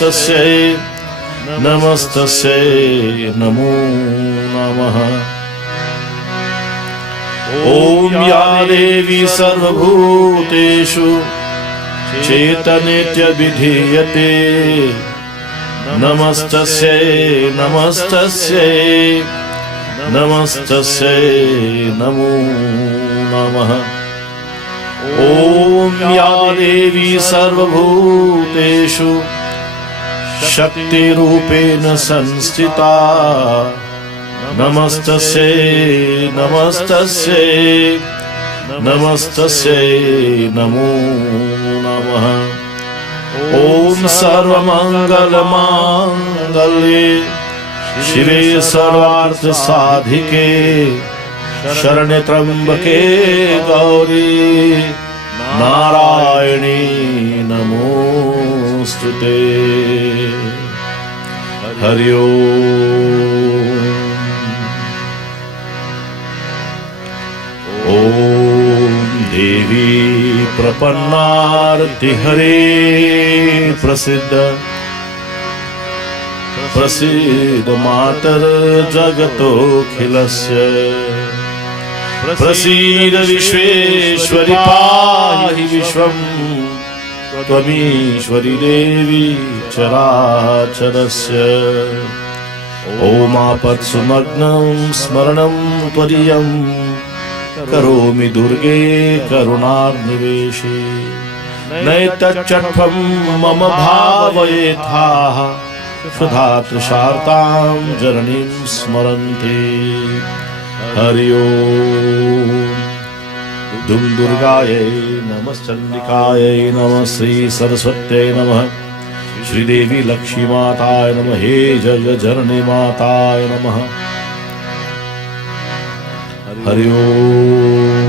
नमस्तस्यै नमस्तस्यै नमो नमः। ॐ या देवी सर्वभूतेषु चेतनेत्यभिधीयते नमस्तस्यै नमस्तस्यै नमस्तस्यै नमो नमः। ॐ या देवी सर्वभूतेषु शक्तिरूपेण संस्थिता नमस्तस्यै नमस्तस्यै नमस्तस्यै नमो नमः। ॐ सर्वमङ्गलमाङ्गल्ये शिवे सर्वार्थसाधिके शरण्ये त्र्यम्बके गौरी नारायणी नमोस्तुते। हरि ओम देवी प्रपन्नार्ति हरे प्रसिद्ध प्रसीद मातर जगतोऽखिलस्य प्रसीद विश्वेश्वरि पाहि विश्वम् त्वमीश्वरि देवी चराचरस्य। ओमापत्सुमग्नं स्मरणं त्वदीयं करोमि दुर्गे करुणार्निवेशे नैतच्चट्फं मम भावयेथाः सुधातृषार्तां जननीं स्मरन्ति। हरि ओम दुम दुर्गायै नमश्चंडिकायै नमः श्री सरस्वत्यै नमः श्रीदेवी लक्ष्मी माताय नमः हे जग जननी माताय नमः। हरि ओम।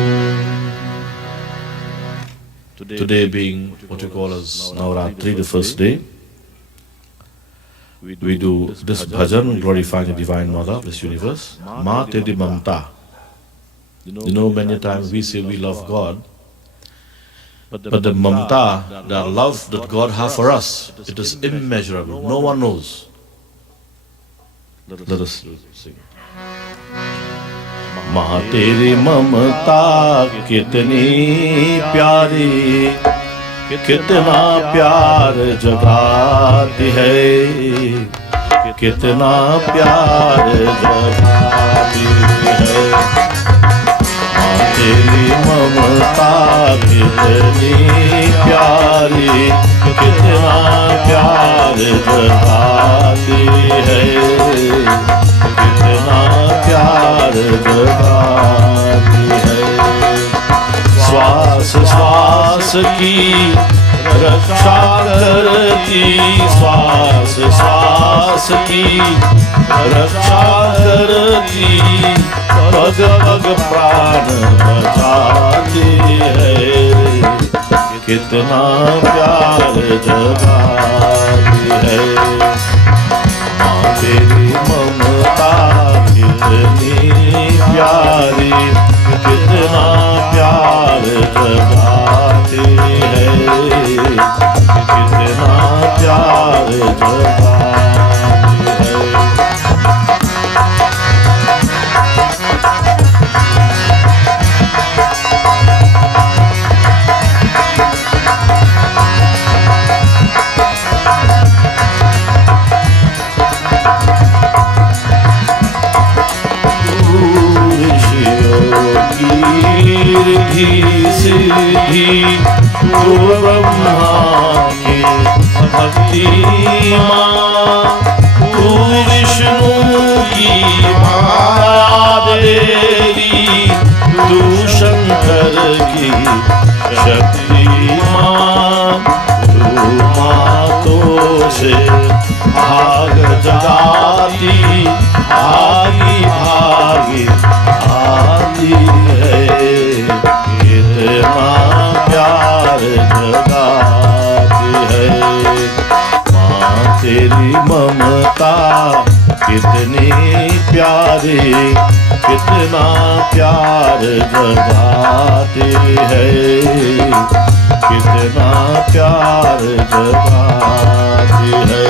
Today being what you call as Navaratri, the first day, we do this bhajan glorifying the Divine Mother of this universe. Ma Tedi Mamta. You know, many times we say we love God, but the Mamta, the love that God has for us, it is immeasurable. No one knows. Let us sing. माँ तेरी ममता कितनी प्यारी, कितना प्यार जगाती है, कितना प्यार जगाती है। माँ तेरी ममता कितनी प्यारी, कितना प्यार जगाती है, कितना प्यार जगाती है। श्वास श्वास की रक्षा करती, श्वास श्वास की रक्षा करती, पग पग प्राण बचाती है, कितना प्यार जगाती है। माँ तेरी ममता कितनी प्यारी, कितना प्यार जगाती है, कितना प्यार जगाती है। सिद्धि तो ब्रह्मा की भक्ति माँ, तू विष्णु की माया देवी, तू शंकर की शक्ति माँ, तू मातों से भाग जगाती, भागी भागी आती है, कितना प्यार जगाती है। माँ तेरी ममता कितनी प्यारी, कितना प्यार जगाती है, कितना प्यार जगाती है।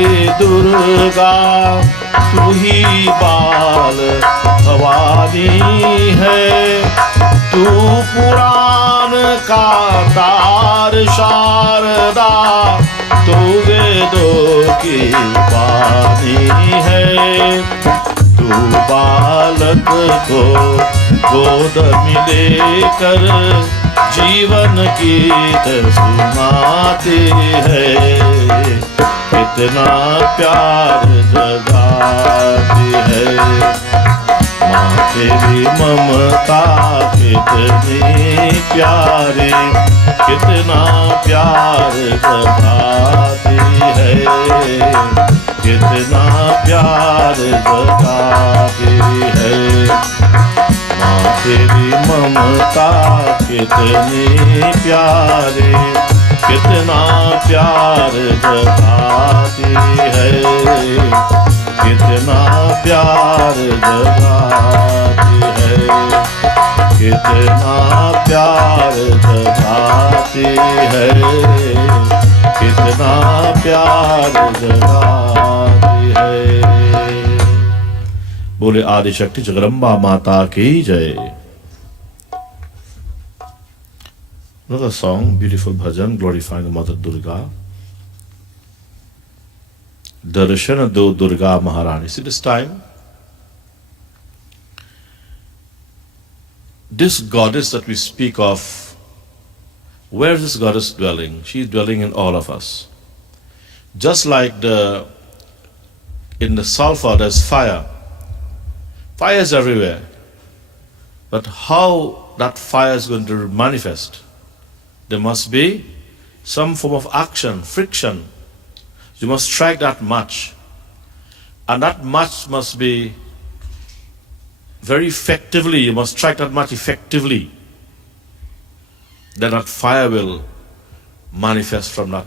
बोले दुर्गा तू ही बाल भवानी है, तू पुराण का तार शारदा, तू वेदों की वाणी है, तू बालक को गोद में लेकर जीवन गीत सुनाती है, कितना प्यार जगाती है, माँ तेरी ममता कितनी प्यारी, कितना प्यार जगाती है, कितना प्यार जगाती है, माँ तेरी ममता कितनी प्यारी, कितना प्यार जगाती है, कितना प्यार जगाती है, कितना प्यार जगाती है, कितना प्यार जगाती है। बोले आदि शक्ति जगदम्बा माता की जय। Another song, beautiful bhajan glorifying the Mother Durga. Darshana do Durga Maharani. See, this time, this goddess that we speak of, where is this goddess dwelling? She is dwelling in all of us. Just like in the sulfur there's fire. Fire is everywhere. But how that fire is going to manifest? There must be some form of action, friction. You must strike that match. And that match must be very effectively, you must strike that match effectively. Then that fire will manifest from that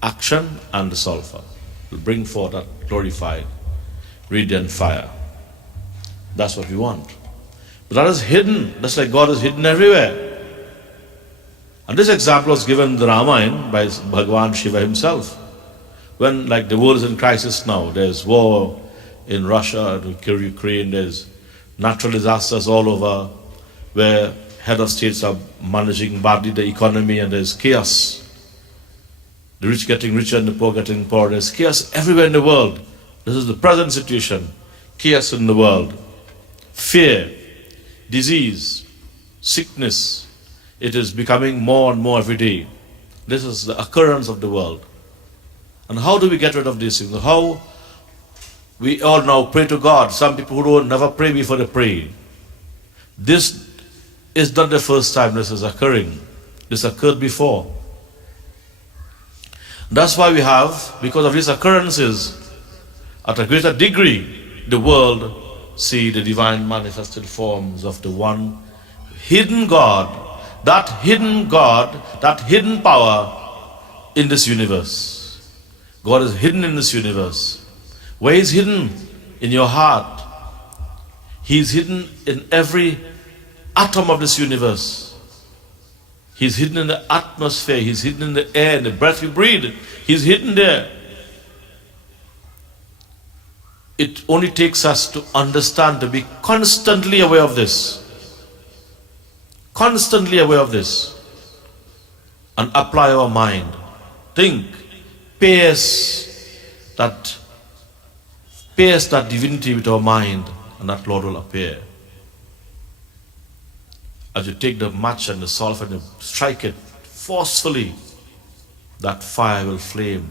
action, and the sulfur will bring forth that glorified, radiant fire. That's what we want. But that is hidden, just like God is hidden everywhere. And this example was given in the Ramayana by Bhagavan Shiva himself. When, like, the world is in crisis now, there's war in Russia and Ukraine, there's natural disasters all over, where head of states are managing badly the economy, and there's chaos. The rich getting richer and the poor getting poorer. There's chaos everywhere in the world. This is the present situation. Chaos in the world. Fear, disease, sickness. It is becoming more and more every day. This is the occurrence of the world. And how do we get rid of these things? How we all now pray to God. Some people who don't never pray before they pray. This is not the first time this is occurring. This occurred before. That's why we have, because of these occurrences, at a greater degree, the world see the divine manifested forms of the one hidden God, that hidden power in this universe. God is hidden in this universe. Where is hidden? In your heart. He is hidden in every atom of this universe. He is hidden in the atmosphere. He is hidden in the air, in the breath we breathe. He is hidden there. It only takes us to understand, to be constantly aware of this. Constantly aware of this. And apply our mind. Think. Pierce that divinity with our mind, and that Lord will appear. As you take the match and the sulfur and you strike it forcefully, that fire will flame.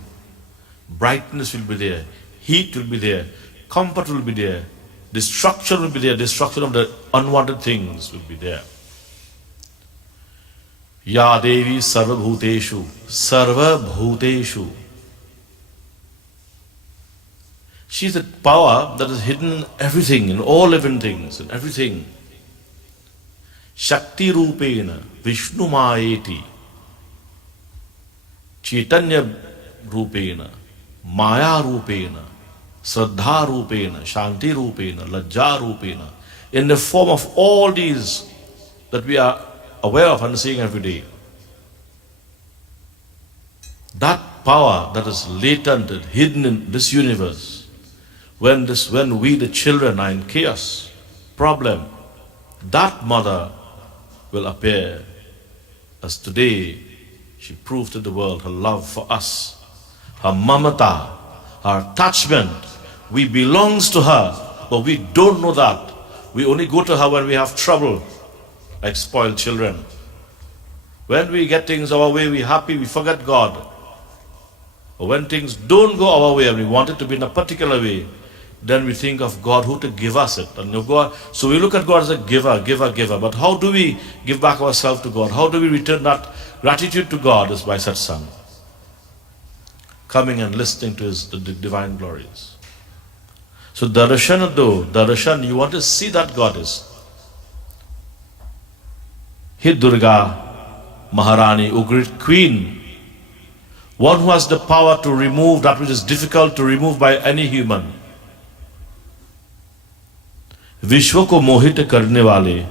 Brightness will be there. Heat will be there. Comfort will be there. Destruction will be there. Destruction of the unwanted things will be there. Ya Devi Sarva Bhuteshu. Sarva Bhuteshu. She is a power that is hidden in everything, in all living things, in everything. Shakti Rupena Vishnu Mayeti. Chaitanya Rupena, Maya Rupena, Shraddha Rupena, Shanti Rupena, Lajja Rupena. In the form of all these that we are aware of and seeing every day. That power that is latent and hidden in this universe, when we the children are in chaos, problem, that mother will appear as today she proved to the world her love for us, her mamata, her attachment. We belongs to her, but we don't know that. We only go to her when we have trouble, like spoiled children. When we get things our way, we're happy, we forget God. But when things don't go our way and we want it to be in a particular way, then we think of God who to give us it. And God, so we look at God as a giver. But how do we give back ourselves to God? How do we return that gratitude to God? Is by Satsang. Coming and listening to the divine glories. So Darshan, you want to see that goddess. He Durga, Maharani, O great queen, one who has the power to remove that which is difficult to remove by any human. Vishwa ko mohit karne wale,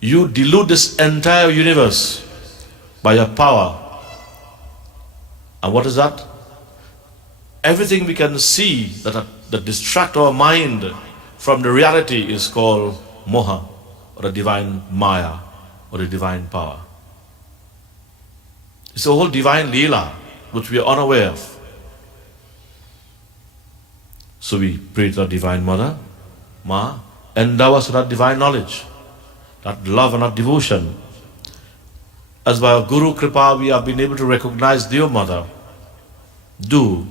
you delude this entire universe by your power. And what is that? Everything we can see that distract our mind from the reality is called moha, or a divine maya, or a divine power. It's a whole divine leela which we are unaware of. So we pray to our divine mother, Ma, endow us with that divine knowledge, that love and that devotion. As by our Guru Kripa we have been able to recognize dear mother, do,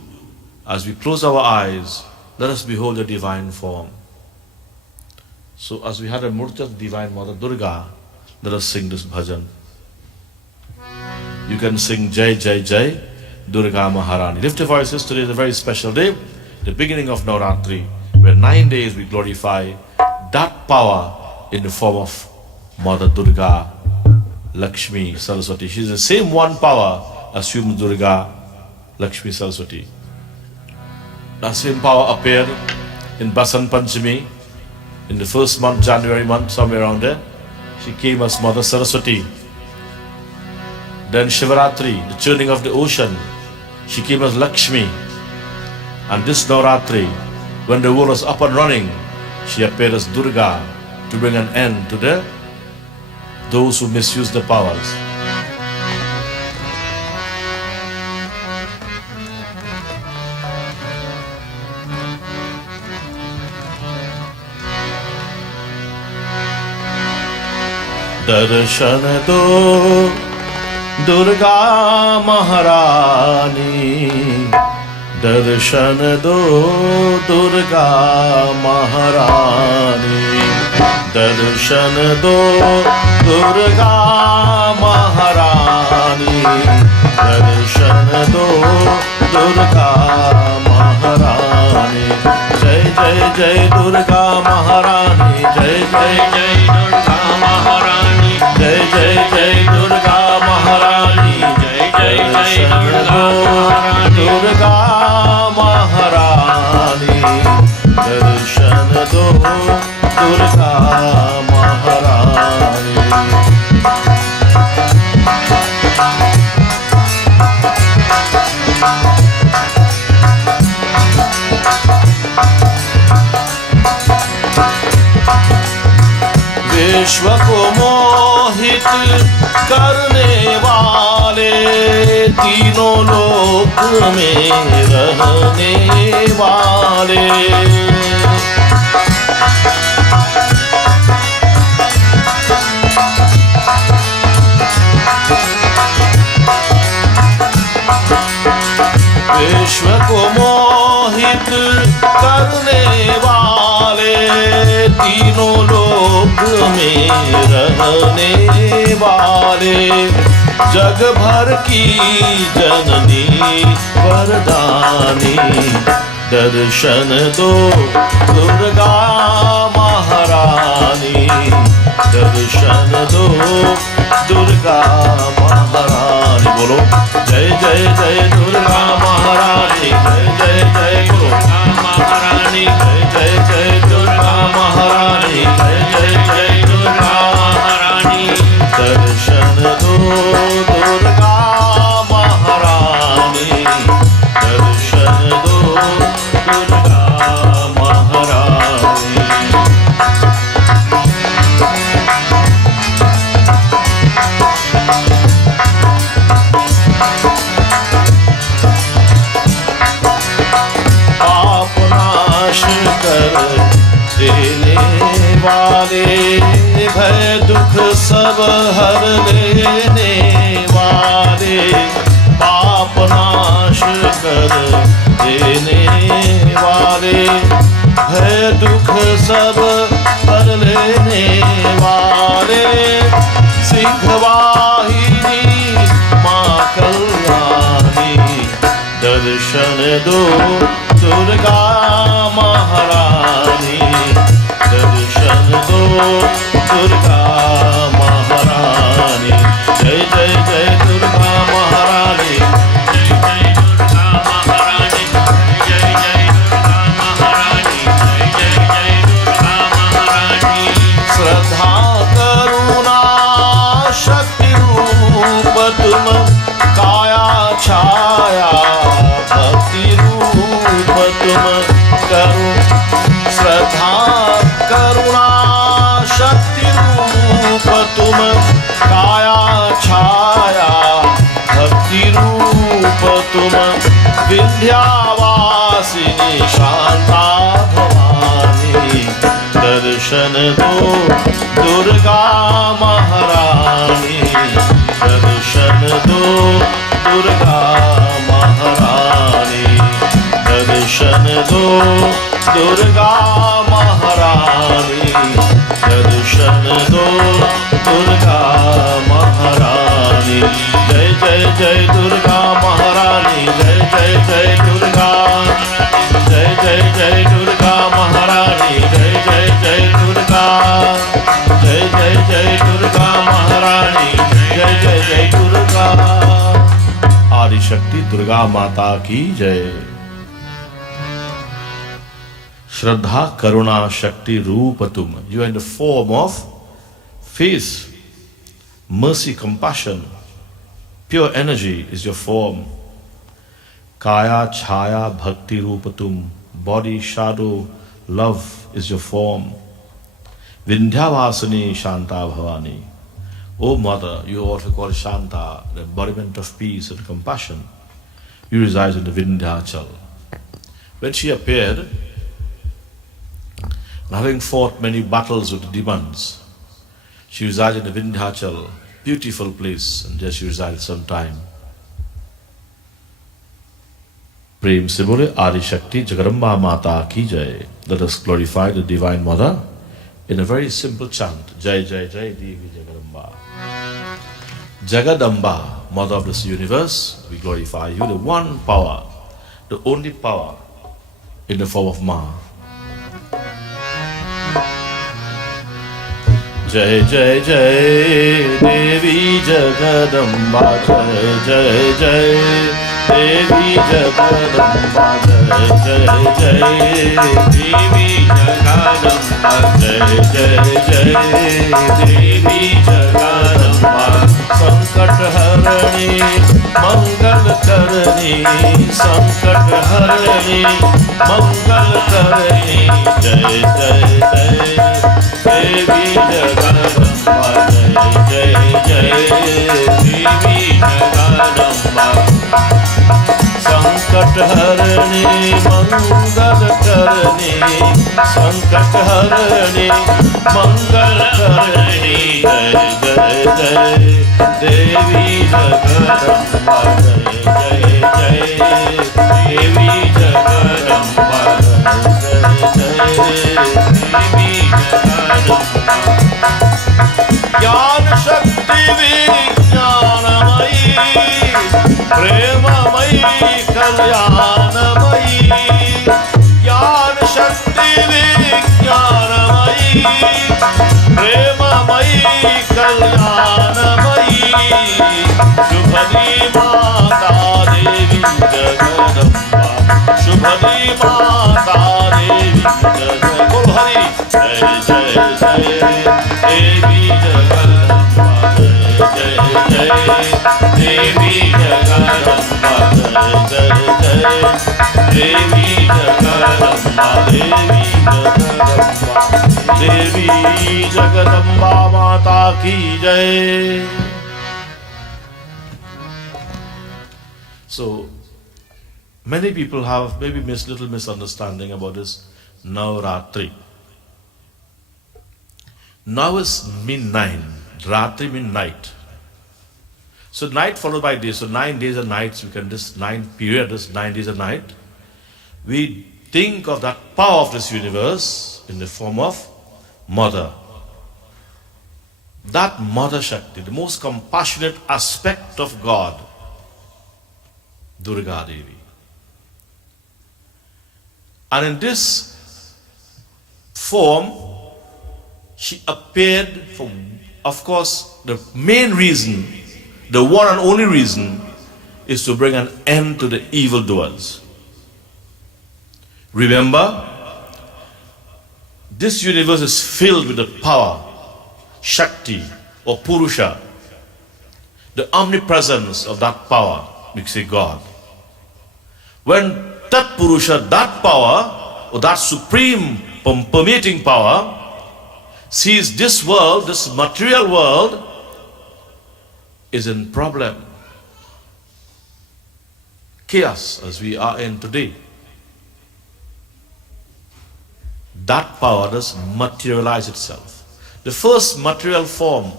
as we close our eyes, let us behold your divine form. So as we had a murti of divine mother Durga, let us sing this bhajan. You can sing Jai Jai Jai Durga Maharani. Lift your voices. Today is a very special day, the beginning of Navratri, where 9 days we glorify that power in the form of Mother Durga, Lakshmi, Saraswati. She is the same one power as human Durga, Lakshmi, Saraswati. That same power appeared in Basant Panchami, in the first month, January month, somewhere around there. She came as Mother Saraswati. Then Shivaratri, the churning of the ocean, she came as Lakshmi. And this Navratri, when the world was up and running, she appeared as Durga to bring an end to those who misuse the powers. Darshan do Durga Maharani, Darshan do Durga Maharani, Darshan do Durga Maharani, Darshan do Durga Maharani. Jai Jai Jai Durga Maharani, Jai Jai Jai Durga Maharani, Jai Jai Jai Durga Maharani, Jai Jai Jai Durga Maharani, Darshan do Durga Maharani. विश्व को मोहित करने वाले, तीनों लोक में रहने वाले, विश्व को मोहित करने वाले, तीनों लोक में रहने वाले, जग भर की जननी वरदानी, दर्शन दो दुर्गा महारानी, दर्शन दो दुर्गा महारानी। बोलो जय जय जय दुर्गा महारानी, जय जय जय दुर्गा महारानी, जय जय जय दुर्गा महारानी, जय जय जय दुर्गा महारानी। दर्शन दो दुर्गा महारानी। सब हर लेने वाले, पाप नाश कर देने वाले, है दुख सब हर लेने वाले, सिंहवाहिनी माँ कल्याणी, दर्शन दो दुर्गा महारानी, दर्शन दो दुर्गा महारानी। जय जय जय दुर्गा महारानी, जय जय दुर्गा महारानी, जय जय दुर्गा महारानी, जय जय जय दुर्गा महारानी। श्रद्धा करुणा शक्ति रूप तुम, काया छाया भक्ति रूप तुम करो। श्रद्धा करुणा शक्ति रूप तुम, काया छाया भक्ति रूप तुम, विंध्यावासिनी शांता भवानी, दर्शन दो दुर्गा महारानी, दर्शन दो दुर्गा महारानी, दर्शन दो दुर्गा महारानी, दर्शन दो दुर्गा महारानी। जय जय जय दुर्गा महारानी, जय जय जय दुर्गा, जय जय जय दुर्गा महारानी, जय जय जय दुर्गा, जय जय जय दुर्गा महारानी, जय जय जय दुर्गा। आदिशक्ति दुर्गा माता की जय। Shraddha, Karuna, Shakti, Rupa Tum. You are in the form of face, mercy, compassion. Pure energy is your form. Kaya, Chaya, Bhakti, Rupa Tum. Body, shadow, love is your form. Vindhyavasini, Shanta Bhavani. O Mother, you are also called Shanta, the embodiment of peace and compassion. You reside in the Vindhyachal. When she appeared, having fought many battles with the demons, she resided in the Vindhyachal, beautiful place, and there she resided some time. Prem se bole Adi Shakti Jagadamba Mata ki jai. Let us glorify the Divine Mother in a very simple chant. Jai Jai Jai Devi Jagadamba. Jagadamba, Mother of this universe, we glorify you, the one power, the only power in the form of Ma. Jai Jai Jai Devi Jagadamba, Jai Jai Jai Devi Jagadamba, Jai Jai Jai Devi Jagadamba, Jai Jai Jai Devi Jagadamba. Sankat Harani, Mangal Karani, Sankat Harani, Mangal Karani, Jai Jai Jai Devi Jagadamba, Jai Jai Devi Jagadamba. Sankat Harani, Mangal Karani, Sankat Harani, Mangal Karani, Jai Jai Jai Devi Jagadamba, Jai Jai Devi Jagadamba, Jai Devi Jagadamba. Jnana Shakti Vijnanamayi, Premamayi Kalyanamayi, Jnana Shakti Vijnanamayi, Premamayi Kalyanamayi, Shubhadi Mata Devi Jagadamba, Shubhadi Mata Devi Jagadamba. Bol Hari, Jai Jai Jai Devi Jagadamba, Jai Jai Devi Jagadamba, Jai Jai Devi Jagadamba, Devi Jagadamba, Devi Jagadamba Mata ki Jai. So many people have maybe little misunderstanding about this Navratri. Now is mean 9. Ratri means night. So night followed by day. So 9 days and nights, we can this 9 period, this 9 days and night. We think of that power of this universe in the form of Mother. That Mother Shakti, the most compassionate aspect of God, Durga Devi. And in this form, she appeared for, of course, the main reason, the one and only reason, is to bring an end to the evildoers. Remember, this universe is filled with the power, Shakti or Purusha, the omnipresence of that power, we say God. When that Purusha, that power, or that supreme permeating power, sees this world, this material world, is in problem, chaos as we are in today, that power does materialize itself. The first material form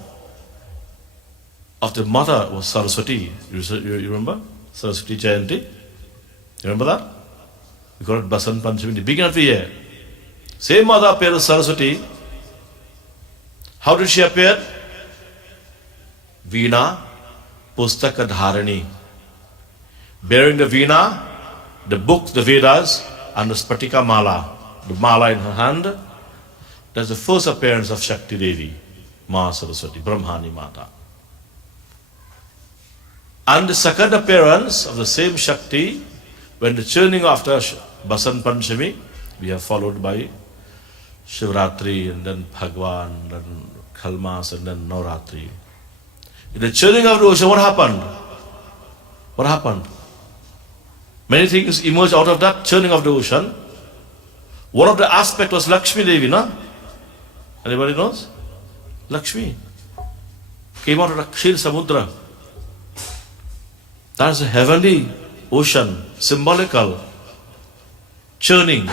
of the mother was Saraswati. You remember? Saraswati Jayanti? You remember that? We call it Basant Panchami, the beginning of the year. Same mother appeared as Saraswati. How did she appear? Veena Pustaka Dharani. Bearing the Veena, the books, the Vedas, and the Spatika Mala, the Mala in her hand. That's the first appearance of Shakti Devi, Ma Saraswati, Brahmani Mata. And the second appearance of the same Shakti, when the churning after Basant Panchami, we have followed by Shivratri and then Bhagwan, and then Khalmas and then Navratri. In the churning of the ocean, what happened? What happened? Many things emerged out of that churning of the ocean. One of the aspects was Lakshmi Devi, no? Anybody knows? Lakshmi came out of the Kshir Samudra. That's a heavenly ocean, symbolical churning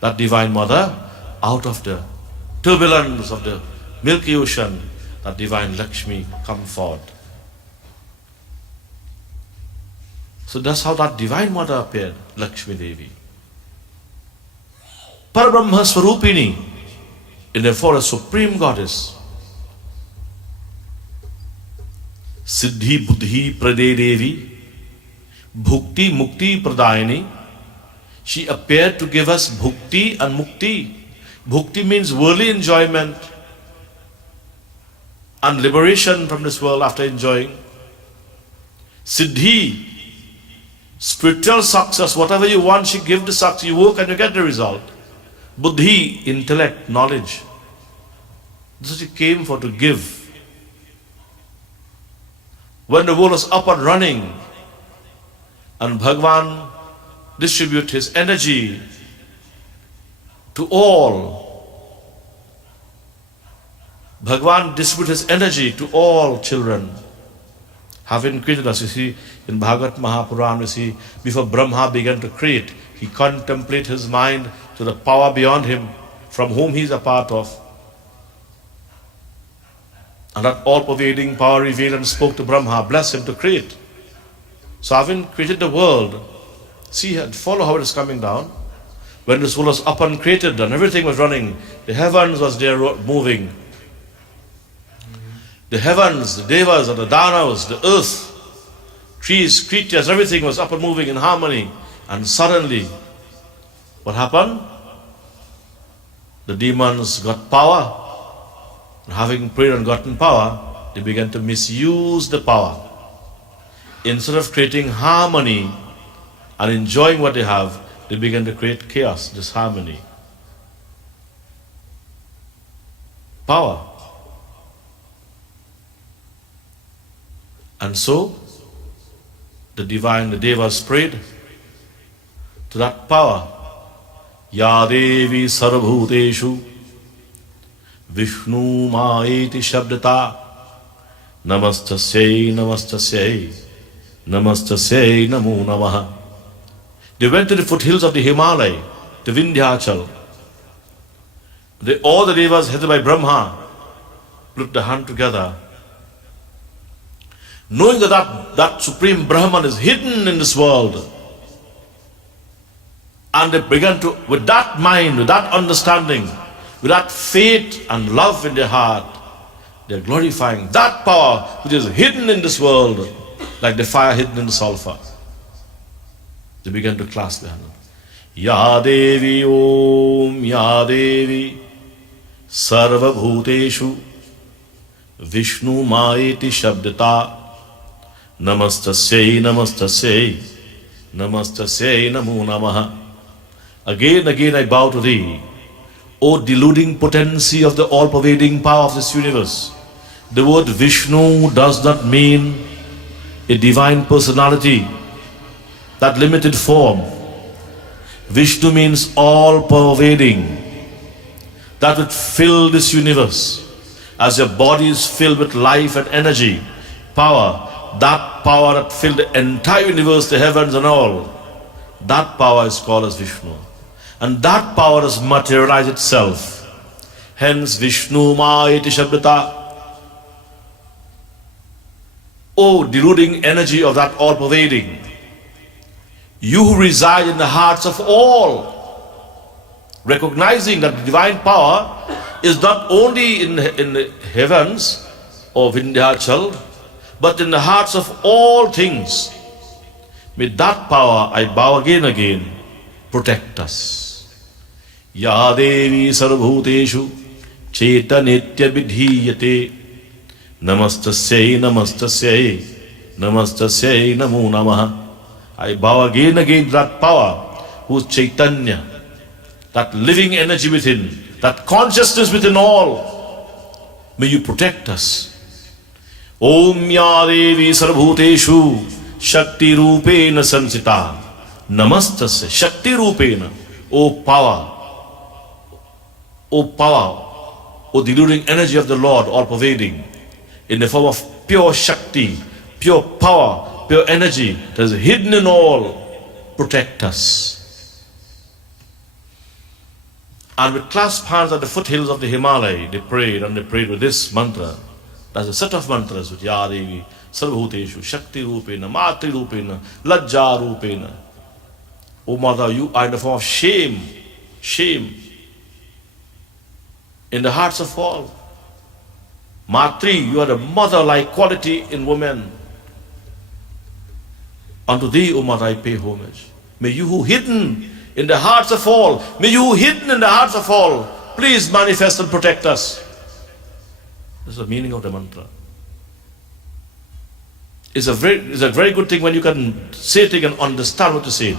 that Divine Mother out of the turbulence of the Milky Ocean, that Divine Lakshmi come forth. So that's how that Divine Mother appeared, Lakshmi Devi. Parabrahma Swarupini, and therefore a supreme goddess. Siddhi Buddhi Prade Devi, Bhukti Mukti Pradayani. She appeared to give us Bhukti and Mukti. Bhukti means worldly enjoyment and liberation from this world after enjoying. Siddhi, spiritual success, whatever you want, she gives the success. You work and you get the result. Buddhi, intellect, knowledge. This is what she came for, to give. When the world was up and running, and Bhagwan distribute his energy to all. Bhagwan distribute his energy to all children. Having created us, you see, in Bhagavad Mahapuran, you see, before Brahma began to create, he contemplated his mind to the power beyond him, from whom he is a part of. And that all-pervading power revealed and spoke to Brahma, bless him to create. So having created the world, see and follow how it is coming down. When this world was up and created and everything was running, the heavens was there moving. The heavens, the devas and the danas, the earth, trees, creatures, everything was up and moving in harmony. And suddenly, what happened? The demons got power. And having prayed and gotten power, they began to misuse the power. Instead of creating harmony and enjoying what they have, they began to create chaos, disharmony. Power. And so, the divine, the devas prayed to that power. Ya Devi Sarvabhuteshu Vishnu Maeti Shabdata Namastasyai Namastasyai Namastasyai Namo Namaha. They went to the foothills of the Himalaya, the Vindhyachal. All the devas headed by Brahma put the hand together, knowing that Supreme Brahman is hidden in this world. And they began to, with that mind, with that understanding, with that faith and love in their heart, they are glorifying that power which is hidden in this world, like the fire hidden in the sulfur. They began to clasp their hand. Ya Devi Om, Ya Devi Sarva Bhuteshu Vishnu Maiti Shabdata Namastasya Namastasya Namastasya Namo Namaha. Again I bow to thee, O deluding potency of the all-pervading power of this universe. The word Vishnu does not mean a divine personality, that limited form. Vishnu means all-pervading, that would fill this universe. As your body is filled with life and energy, power, that power that filled the entire universe, the heavens and all, that power is called as Vishnu. And that power has materialized itself. Hence Vishnu Maiti Shabdata. O deluding energy of that all-pervading, you who reside in the hearts of all, recognizing that the divine power is not only in the heavens or Vindhyachal, but in the hearts of all things. With that power I bow again, protect us. Ya Devi Sarvabhuteshu Chetanitya Vidhiyate Namastasya Namastasya Namastasya Namo Namaha. I bow again to that power whose Chaitanya, that living energy within, that consciousness within all. May you protect us. Om Ya Devi Sarvabhuteshu Shakti Rupena Sansita Namastasya Shakti Rupena. O power, O deluding energy of the Lord, all-pervading, in the form of pure Shakti, pure power, pure energy that is hidden in all, protect us. And with clasped hands at the foothills of the Himalaya, they prayed, and they prayed with this mantra. That's a set of mantras with Ya Devi, Sarvabhuteshu, Shakti Rupena, Matri Rupena, Lajja Rupena. O Mother, you are in the form of shame in the hearts of all. Matri, you are the mother-like quality in women. Unto thee, O Mother, I pay homage. May you who hidden in the hearts of all, may you who hidden in the hearts of all, please manifest and protect us. That's the meaning of the mantra. It's a very good thing when you can say it and understand what to say.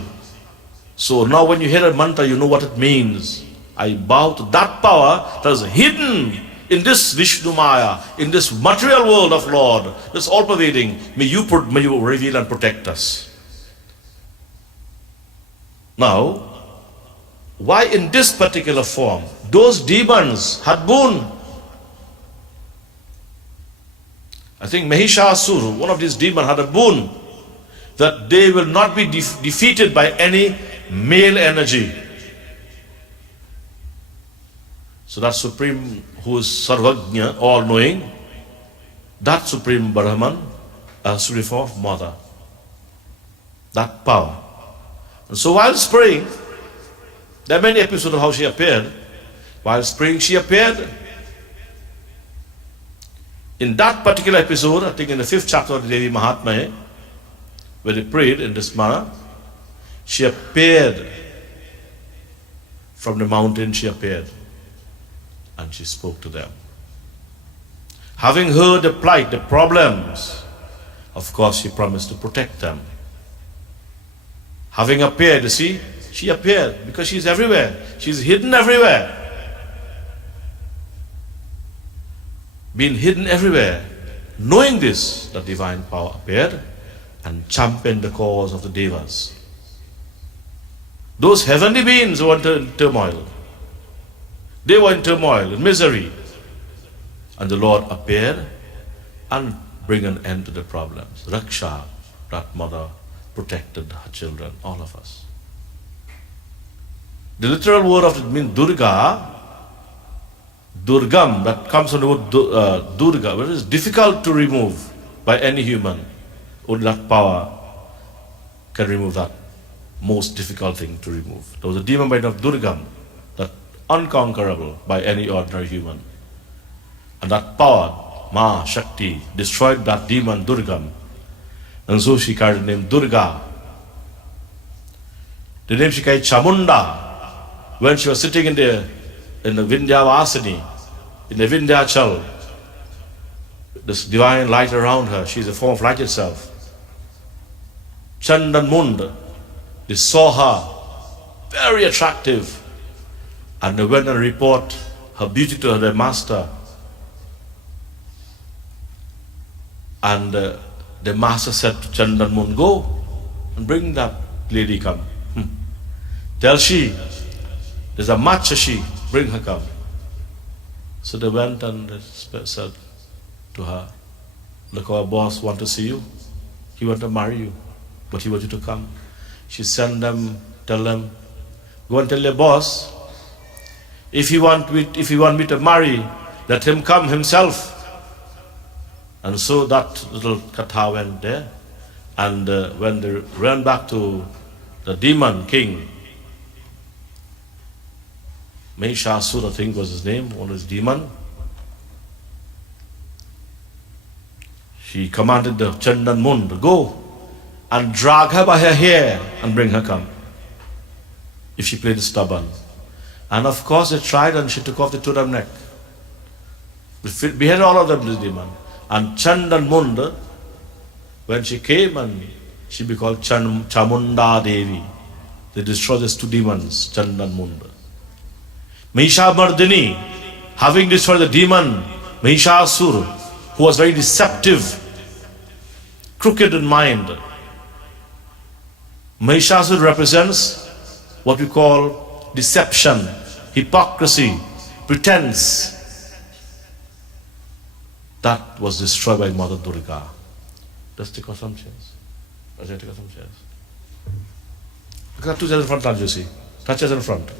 So now when you hear a mantra, you know what it means. I bow to that power that is hidden in this Vishnu Maya, in this material world of Lord, this all-pervading. May you reveal and protect us. Now, why in this particular form? Those demons had boon. I think Mahishasura, one of these demons, had a boon that they will not be defeated by any male energy. So that Supreme, who is Sarvajna, all-knowing, that Supreme Brahman, as to form of Mother, that power. And so while praying, there are many episodes of how she appeared. While praying, she appeared. In that particular episode, I think in the 5th chapter of the Devi Mahatmya, where they prayed in this manner, she appeared from the mountain. She appeared and she spoke to them. Having heard the plight, the problems, of course she promised to protect them. Having appeared, you see, she appeared because she's everywhere. She's hidden everywhere. Being hidden everywhere, knowing this, the divine power appeared and championed the cause of the Devas. Those heavenly beings who were in turmoil, they were in turmoil, in misery. And the Lord appeared and bring an end to the problems. Raksha, that mother, protected her children, all of us. The literal word of it means Durga. Durgam, that comes from the word Durga, which is difficult to remove by any human. Only that power can remove that most difficult thing to remove. There was a demon by the name of Durgam, that unconquerable by any ordinary human. And that power, Ma Shakti, destroyed that demon Durgam. And so she carried the name Durga. The name she carried Chamunda, when she was sitting in the Vindhyavasini, in the Vindhyachal, this divine light around her, she is a form of light itself. Chandan Mund, they saw her very attractive, and they went and report her beauty to their master. And the master said to Chandan Mund, go and bring that lady come. Tell she, there's a Machashi, bring her come. So they went and they said to her, look, our boss wants to see you. He wants to marry you, but he wants you to come. She sent them, tell them, go and tell your boss, if he want me to marry, let him come himself. And so that little katha went there. And when they ran back to the demon king, Mahishasura, I think was his name, one of his demon, she commanded the Chandan Mund to go and drag her by her hair and bring her come, if she played stubborn. And of course they tried, and she took off the Turam neck. Beheaded all of them, this demon. And Chandan Mund, when she came, and she be called Chamunda Devi. They destroyed these two demons, Chandan Mund. Mahishamardini, having destroyed the demon Mahishasur, who was very deceptive, crooked in mind. Mahishasur represents what we call deception, hypocrisy, pretense. That was destroyed by Mother Durga. Let's take off some chairs. Let's take off some chairs. Look at two chairs in front, can't you see? Two chairs in front.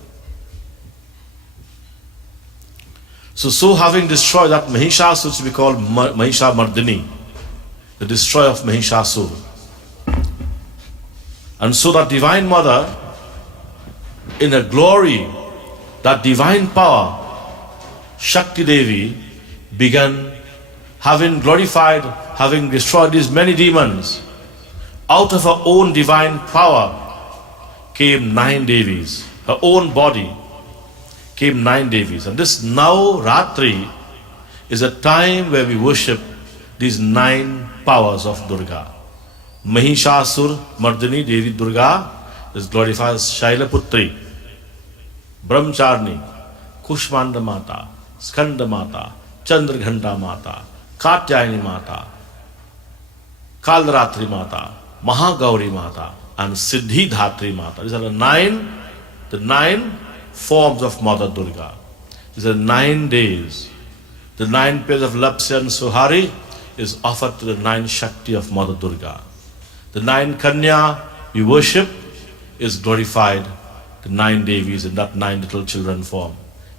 So having destroyed that Mahishasur, to be called Mahishamardini, the destroyer of Mahishasur. And so that Divine Mother, in her glory, that divine power, Shakti Devi, began, having glorified, having destroyed these many demons, out of her own divine power came 9 Devis. Her own body came 9 Devis. And this now Ratri is a time where we worship these 9 powers of Durga. Mahishasur Mardini Devi Durga is glorified as Shailaputri, Brahmacharni, Kushmanda Mata, Skanda Mata, Chandraghanta Mata, Katyayani Mata, Kalratri Mata, Mahagauri Mata, and Siddhi Dhatri Mata. These are the 9 forms of Mother Durga. These are 9 days. The 9 pairs of Lapsya and Suhari is offered to the 9 Shakti of Mother Durga. The 9 Kanya we worship is glorified, the 9 Devis in that 9 little children form.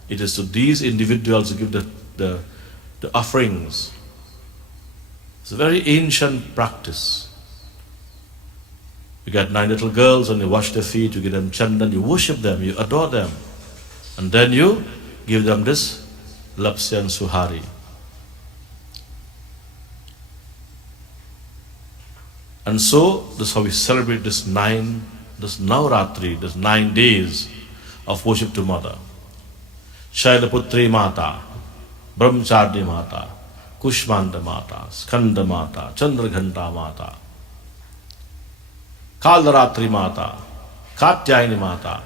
It is to these individuals who give the offerings. It's a very ancient practice. You get 9 little girls and you wash their feet, you give them chandan, you worship them, you adore them. And then you give them this Lapsya and Suhari. And so, this is how we celebrate this Navratri, this 9 days of worship to Mother. Shailaputri Mata, Brahmacharni Mata, Kushmanda Mata, Skanda Mata, Chandraghanta Mata, Kaldaratri Mata, Katyayani Mata,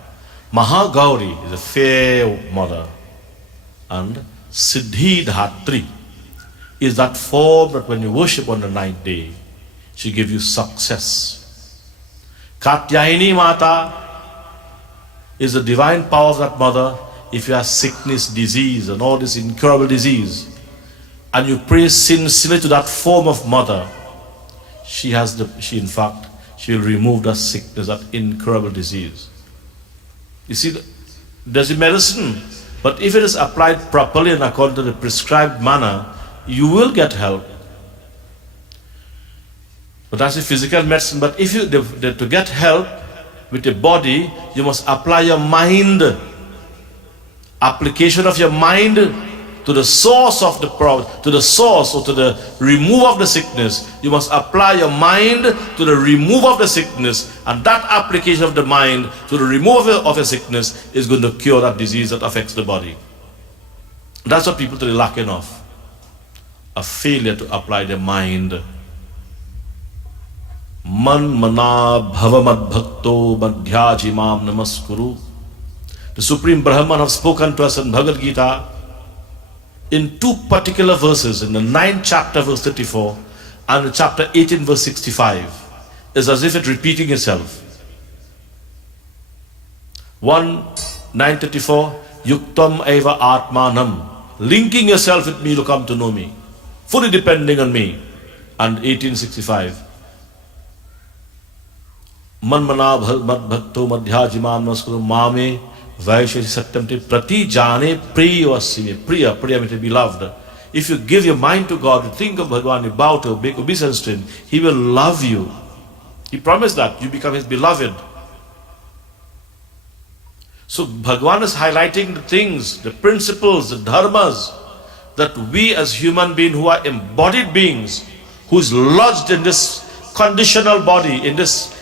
Mahagauri is a fair mother, and Siddhi Dhatri is that form that when you worship on the 9th day, she gives you success. Katyayani Mata is the divine power of that mother. If you have sickness, disease, and all this incurable disease, and you pray sincerely to that form of mother, she will remove that sickness, that incurable disease. You see, there's a medicine, but But if it is applied properly and according to the prescribed manner, you will get help. But that's a physical medicine. But if you to get help with your body, you must apply your mind. Application of your mind to the source of the problem, to the source or to the remove of the sickness. You must apply your mind to the remove of the sickness, and that application of the mind to the removal of a sickness is going to cure that disease that affects the body. That's what people today lacking of. A failure to apply their mind. Man mana bhavamad bhakto madhyajimam namaskuru. The Supreme Brahman have spoken to us in Bhagavad Gita in two particular verses, in the 9th chapter verse 34 and the chapter 18 verse 65. It's as if it's repeating itself. 934, Yuktam eva atmanam, linking yourself with me to come to know me, fully depending on me. And 1865, Man mana bhakto madhyajimam namaskuru mame Vaishya Satyam Prati Jane Priyasime. Priya means beloved. If you give your mind to God, you think of Bhagavan, you bow to make obeisance to Him, He will love you. He promised that you become His beloved. So Bhagavan is highlighting the things, the principles, the dharmas that we as human beings who are embodied beings, who is lodged in this conditional body, in this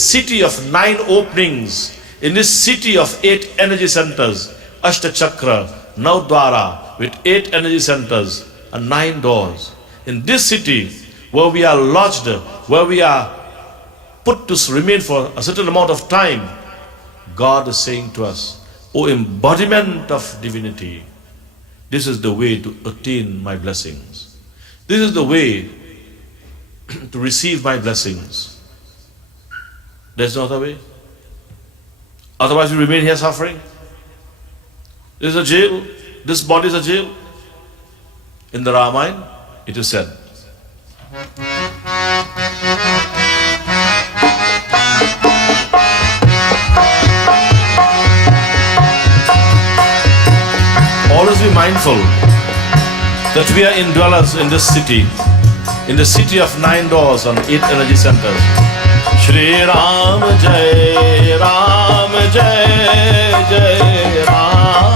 city of 9 openings, in this city of 8 energy centers, Ashta Chakra, Naudwara, with 8 energy centers and 9 doors. In this city, where we are lodged, where we are put to remain for a certain amount of time, God is saying to us, O embodiment of divinity, this is the way to attain my blessings. This is the way to receive my blessings. There's no other way. Otherwise, we remain here suffering. This is a jail. This body is a jail. In the Ramayana, it is said. Always be mindful that we are indwellers in this city, in the city of 9 doors and 8 energy centers. Shri Ram Jai Ram Jai Jai Ram,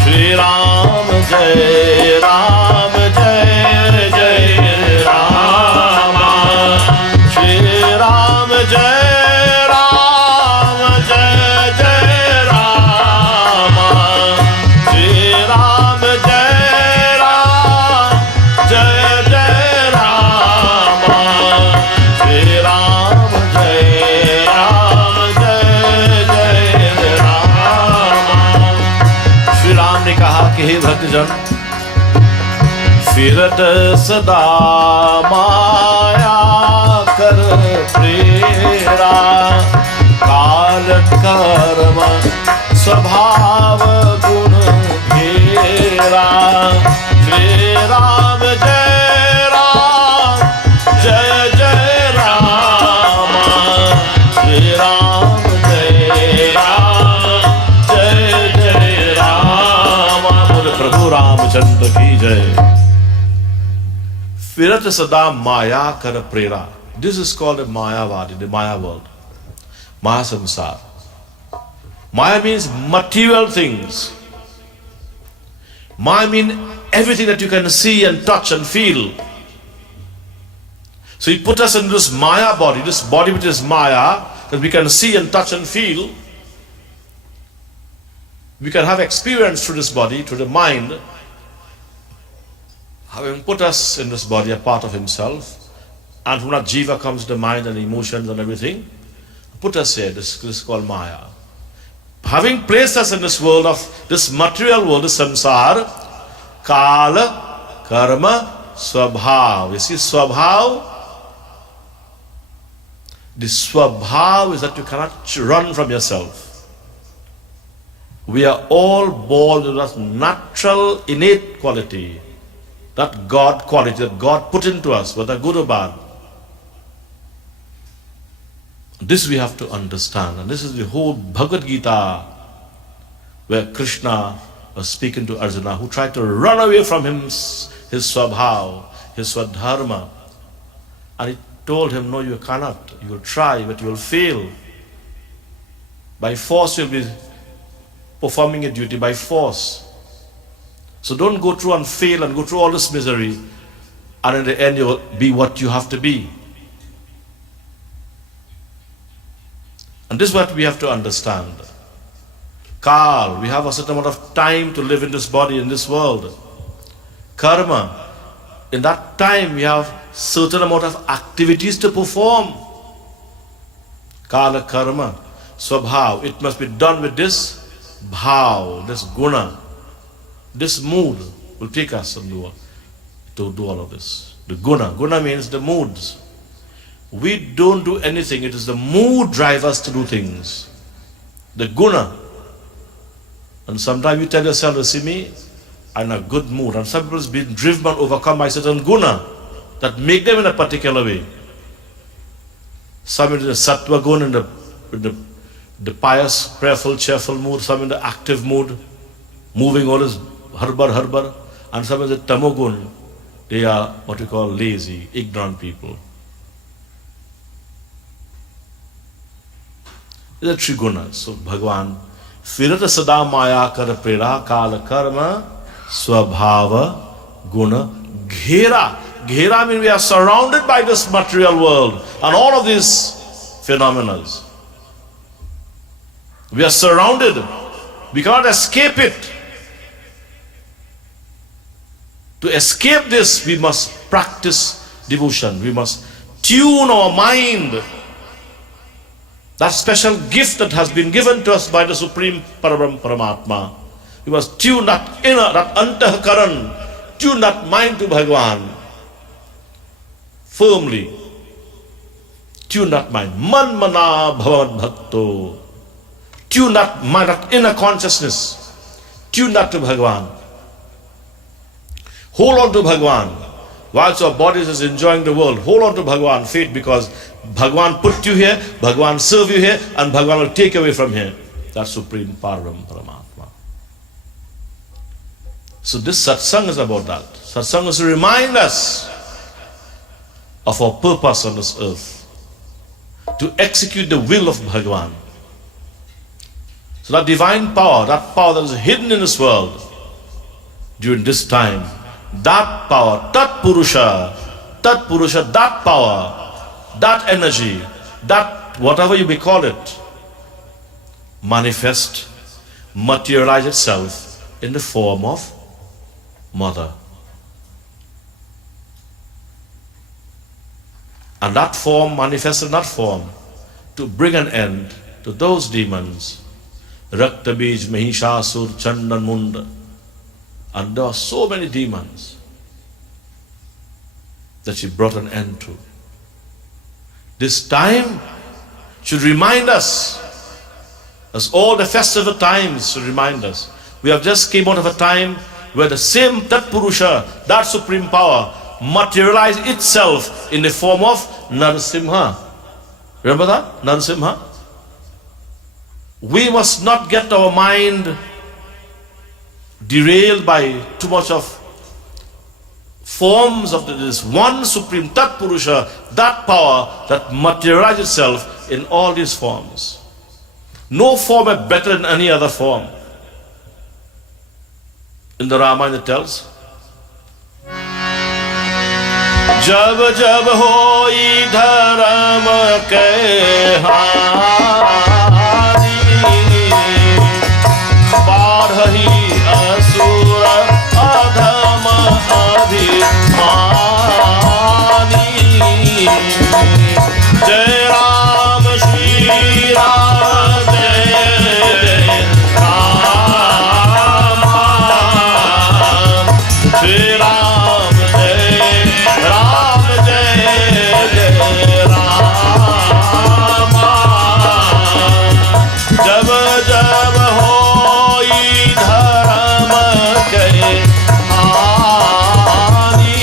Shri Ram Jai Ram Jai Jai Ram, Shri Ram Jai Ram Jai Jai Ram, Shri Ram Jai Ram Jai Jai Ram, Shri Ram Jai Ram Jai Jai Ram. Shri Ram ने कहा कि हे भक्तजन, फिरत सदा माया कर प्रेरा, काल कर्म स्वभाव गुण घेरा। श्री राम जय राम जय जय राम, श्री राम जय राम जय जय राम। बोले प्रभु रामचंद्र की जय। Virat sada maya kar prera. This is called a Mayavadi, the Maya world. Maya samsara. Maya means material things. Maya means everything that you can see and touch and feel. So He put us in this Maya body, this body which is Maya, that we can see and touch and feel. We can have experience through this body, through the mind. Having put us in this body, a part of Himself, and from that jiva comes the mind and emotions and everything, put us here. This is called Maya. Having placed us in this world of this material world, this samsara, kala, karma, swabhav. You see, swabhav. The swabhav is that you cannot run from yourself. We are all born with that natural, innate quality. That God quality that God put into us, whether good or bad. This we have to understand, and this is the whole Bhagavad Gita where Krishna was speaking to Arjuna, who tried to run away from him, his swabhav, his swadharma. And he told him, no, you cannot. You will try, but you will fail. By force, you'll be performing a duty by force. So don't go through and fail and go through all this misery, and in the end, you will be what you have to be. And this is what we have to understand. Kal, we have a certain amount of time to live in this body, in this world. Karma, in that time we have certain amount of activities to perform. Kala karma, swabhav, it must be done with this bhav, this guna. This mood will take us to do all of this. The guna. Guna means the moods. We don't do anything. It is the mood drive us to do things. The guna. And sometimes you tell yourself, see me, I'm in a good mood. And some people have been driven and overcome by certain guna that make them in a particular way. Some in the sattva guna, in the pious, prayerful, cheerful mood. Some in the active mood, moving always harbar. And some in the tamogun. They are what we call lazy, ignorant people. These are three gunas. So Bhagavan, Firata sada maya kar prera kala karma swabhava guna ghera. Ghera means we are surrounded by this material world and all of these phenomena. We are surrounded. We cannot escape it. To escape this, we must practice devotion. We must tune our mind. That special gift that has been given to us by the Supreme Paramatma. We must tune that inner, that antahkaran, tune that mind to Bhagavan. Firmly. Tune that mind. Man mana bhavad bhakto. Tune that mind, that inner consciousness. Tune that to Bhagavan. Hold on to Bhagavan. Whilst our bodies is enjoying the world, hold on to Bhagavan, faith, because Bhagavan put you here, Bhagavan serve you here, and Bhagavan will take away from here. That's Supreme Paramatma. So this satsang is about that. Satsang is to remind us of our purpose on this earth, to execute the will of Bhagavan. So that divine power, that power that is hidden in this world during this time, that power, Tat Purusha, that power, that energy, that whatever you may call it, manifest, materialize itself in the form of Mother. And that form manifests in that form to bring an end to those demons, Raktabij, Mahishasur, Chandan Munda. And there are so many demons that she brought an end to. This time should remind us, as all the festival times should remind us. We have just came out of a time where the same Tat Purusha, that supreme power, materialized itself in the form of Narasimha. Remember that? Narasimha? We must not get our mind derailed by too much of forms of this one supreme Tat Purusha, that power that materializes itself in all these forms. No form is better than any other form. In the Ramayana it tells, Jab jab hoi dharam ke hari padhahi asura adhama adhimani Jai Ram Shri Ram Jai Rama Shri Ram Jai Ram Jai Rama Jab jab hoi dharam ke hari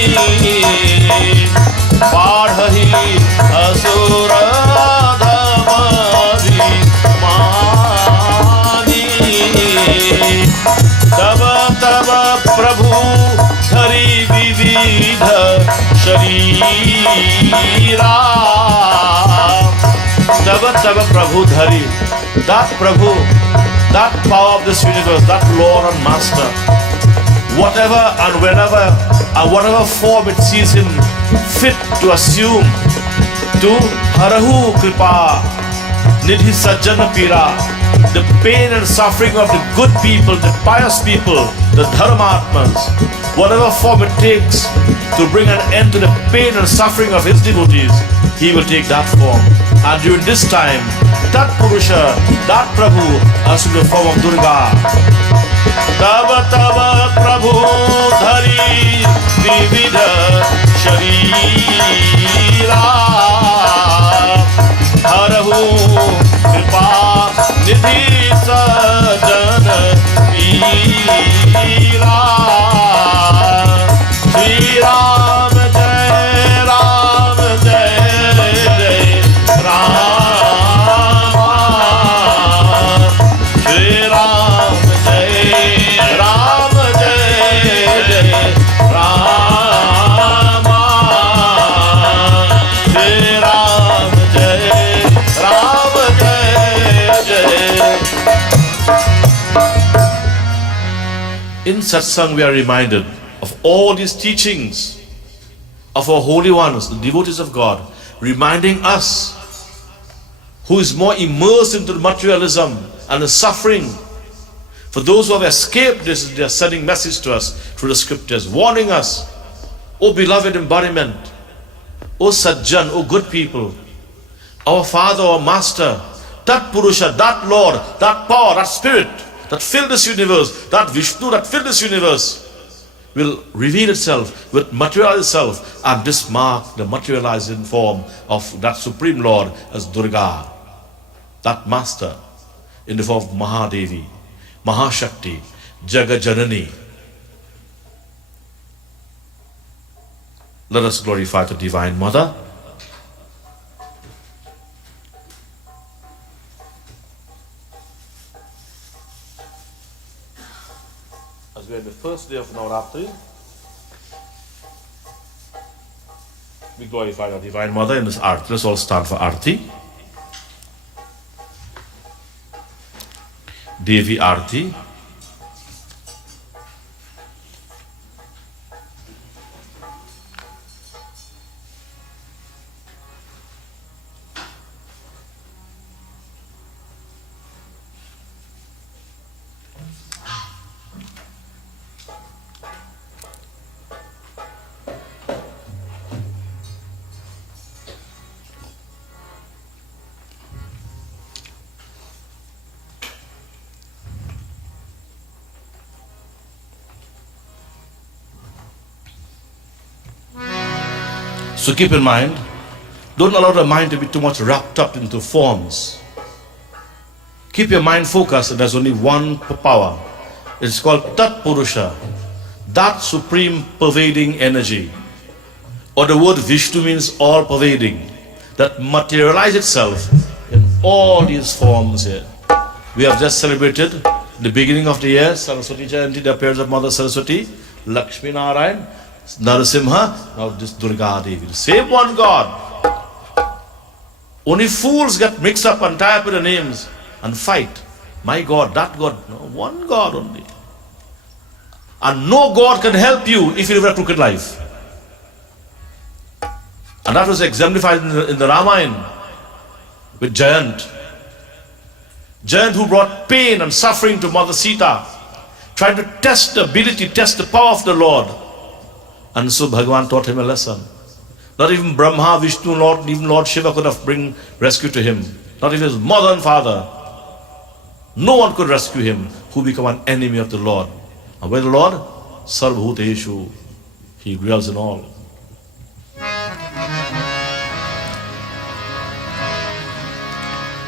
padhahi asura शरीरा तब तब प्रभु धरी. That Prabhu, that power of this universe, that Lord and Master, whatever and whenever and whatever form it sees him fit to assume, to harahu kripa nidhi sajjana pira, the pain and suffering of the good people, the pious people, the dharmatmas, whatever form it takes to bring an end to the pain and suffering of his devotees, he will take that form. And during this time, that Purusha, that Prabhu, assumed the form of Durga. Tava tava Prabhu dhari vividha sharira harahu kripa nidhi sajjana pira. Shri Ram Jai Ram Jai Jai Rama. Shri Ram Jai Ram Jai Jai Rama. Shri Ram Jai Ram Jai Jai. In Satsang we are reminded of all these teachings of our holy ones, the devotees of God, reminding us who is more immersed into materialism and the suffering. For those who have escaped this, they are sending message to us through the scriptures, warning us, O beloved embodiment, O Sajjan, O good people, our Father, our Master, that Purusha, that Lord, that power, that Spirit that filled this universe, that Vishnu that filled this universe, will reveal itself, will materialize itself, and this mark the materializing form of that Supreme Lord as Durga, that Master in the form of Mahadevi, Mahashakti, Jagajanani. Let us glorify the Divine Mother. As we are the first day of Navratri, we glorify the Divine Mother in this Arti. Let's all stand for Arti. Devi Arti. So keep in mind, don't allow the mind to be too much wrapped up into forms. Keep your mind focused, and there's only one power. It's called Tat Purusha, that supreme pervading energy. Or the word Vishnu means all pervading, that materializes itself in all these forms here. We have just celebrated the beginning of the year, Saraswati Jayanti, the appearance of Mother Saraswati, Lakshmi Narayan, Narasimha, now this Durga Devi. The same one God. Only fools get mixed up and tie up with the names and fight. My God, that God. No, one God only. And no God can help you if you live a crooked life. And that was exemplified in the Ramayana with Jayant. Jayant who brought pain and suffering to Mother Sita, trying to test the ability, test the power of the Lord. And so Bhagavan taught him a lesson. Not even Brahma, Vishnu, Lord, even Lord Shiva could have bring rescue to him. Not even his mother and father. No one could rescue him who became an enemy of the Lord. And where the Lord? Sarvabhuteshu. He dwells in all.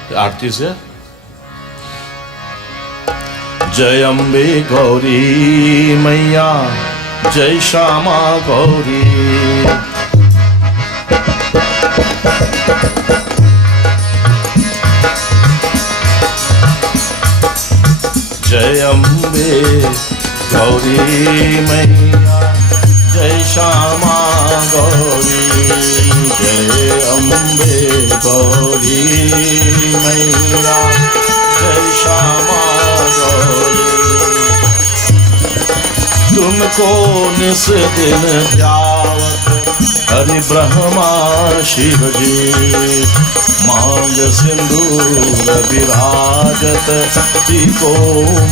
The arti is here. Jayambe Gauri Maya, Jai Shama Gauri. Jayambe Gauri Maya, Jai Shama Gauri. दिन ध्यावत हरि ब्रह्मा शिव जी मांग सिंदूर विराजत को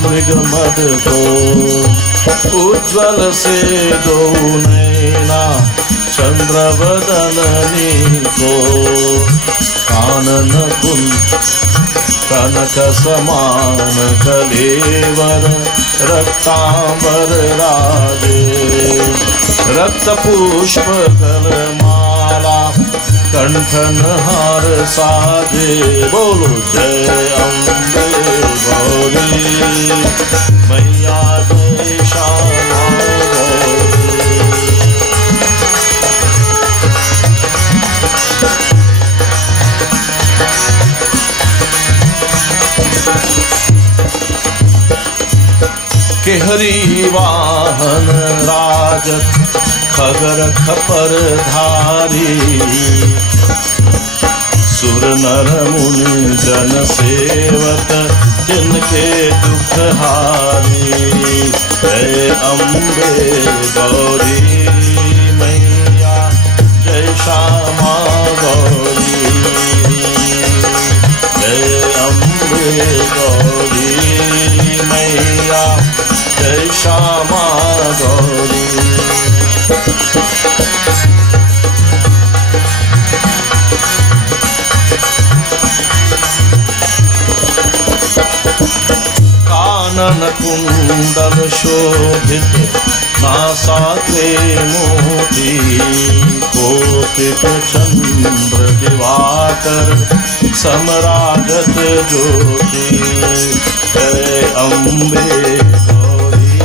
मृग मद को उज्ज्वल से दो नैना चंद्र बदलनी को कानन कुंड कनक समान कलेवर रक्तांबर राजे रक्त पुष्प कलमाला कंठन हार साजे बोलो जय अम्बे गौरी मैया जय श्यामा गौरी। केहरी वाहन राजत खगर खपर धारी सुर नर मुनि जन सेवक जिनके दुख हारी जय अम्बे गौरी मैया जय श्यामा गौरी जय अम्बे गौरी मैया जय श्यामा गौरी। कानन कुंडल शोभित नासाग्रे मोती कोटिक चंद्र दिवाकर समरागत ज्योति जय अम्बे गौरी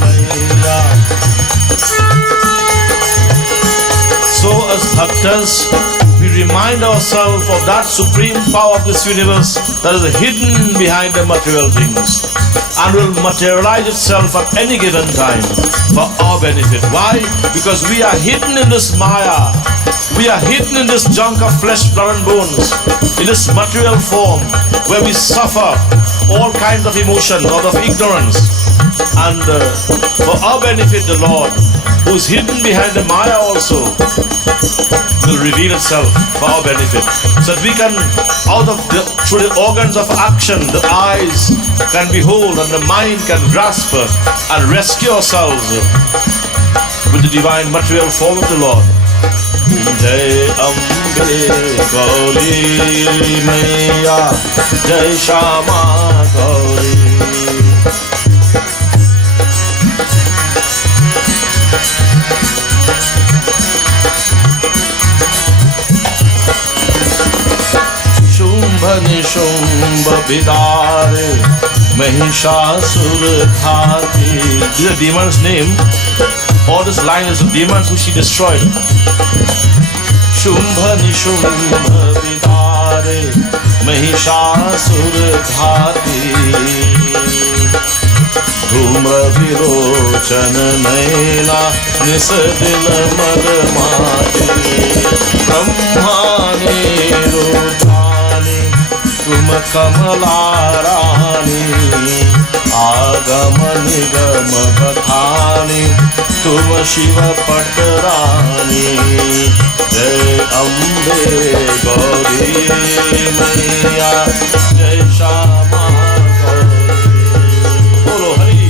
मैया। So as bhaktas, we remind ourselves of that supreme power of this universe that is hidden behind the material things and will materialize itself at any given time for our benefit. Why? Because we are hidden in this maya. We are hidden in this junk of flesh, blood and bones, in this material form where we suffer all kinds of emotion out of ignorance. And for our benefit, the Lord, who is hidden behind the maya also, will reveal itself for our benefit, so that we can, through the organs of action, the eyes can behold and the mind can grasp and rescue ourselves with the divine material form of the Lord. Jai Ambe Gauri Maiya Jai Shama Gauri. Nishumbh विदारे Mahishasura घाती. These are demons' name. All this line is of demons who she destroyed. Shumbha nishumba vidare mahishasur dhati dhumra virochan naina nisadin madmati brahmani rudhani tum kamalarani agam nigam kathani तुम शिव पटरानी. जय अम्बे गौरी मैया जय श्यामा गौरी. बोलो Hari.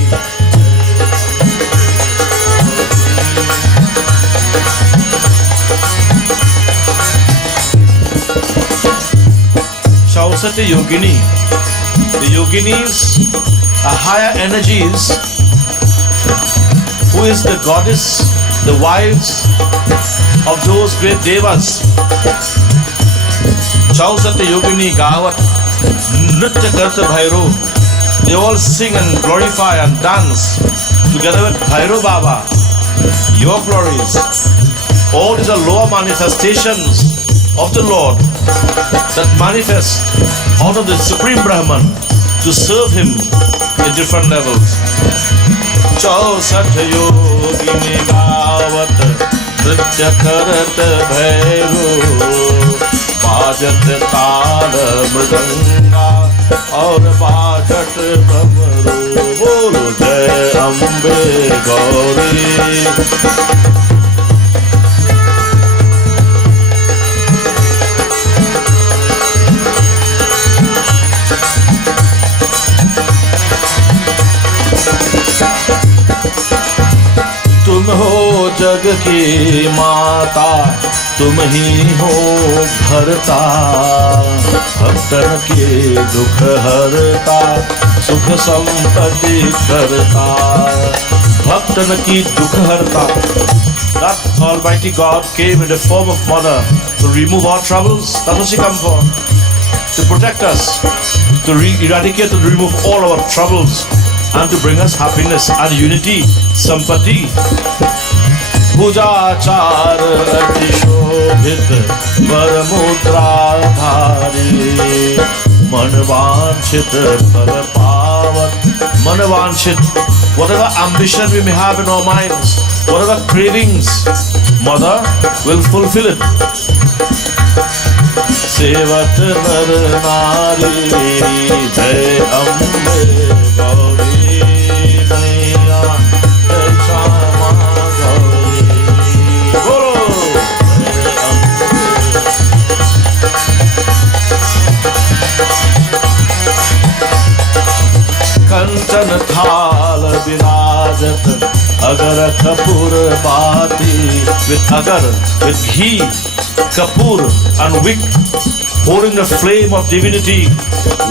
64 yogini. The yoginis are higher energies. Who is the goddess, the wives of those great devas? 64 yogini gawat nritya karta bhairo. They all sing and glorify and dance together with Bhairo Baba. Your glories. All these are lower manifestations of the Lord that manifest out of the Supreme Brahman to serve Him in different levels. 64 योगिनी गावत नृत्य करत भैरो बाजत ताल मृदंगा और बाजत भमरो. bolo Jai Ambe Gauri. तुम हो जग की माता, तुम ही हो भरता, भक्तन के दुख हरता, सुख संपत्ति करता, भक्तन की दुख हरता. That Almighty God came in the form of mother to remove our troubles. That's what she come for. To protect us, to eradicate and remove all our troubles, and to bring us happiness and unity, sampati. Pujachar ati shobhit varamudra dhari, manvanchit phal pavat. Manvanchit, whatever ambition we may have in our minds, whatever cravings, Mother will fulfill it. Sevat nar nari Jai Ambe Gauri Maiya Jai Shama Gauri Bolo Jai Ambe. Kanchan thal virajat agar kapur bati, with agar, with ghee, kapur and wick, pouring the flame of divinity,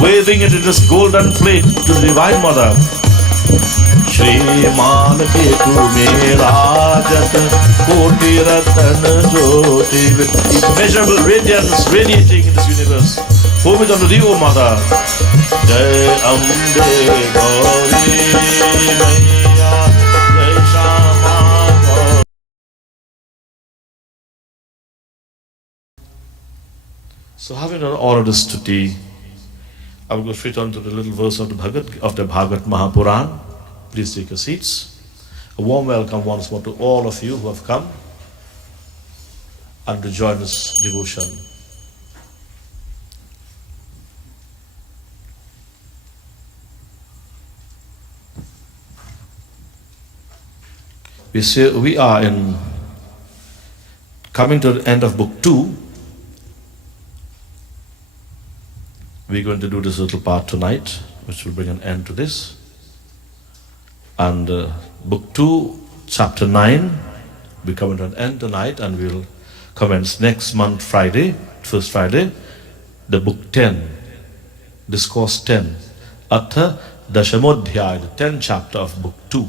waving it in this golden plate to the Divine Mother. Shri Maan ke tume rajat, koti ratan jyoti, with immeasurable radiance radiating in this universe. Whom is unto thee, O Mother? Jai Ambe Gauri Maiya Jai Shama Gauri. So having done all of this stuti, I will go straight on to the little verse of the Bhagavad Mahapuran. Please take your seats. A warm welcome once more to all of you who have come and to join this devotion. We are coming to the end of book 2. We're going to do this little part tonight, which will bring an end to this. And book 2, chapter 9, we're coming to an end tonight, and we'll commence next month, Friday, first Friday, the book 10, discourse 10, Atha Dashamodhyaya, the 10th chapter of book 2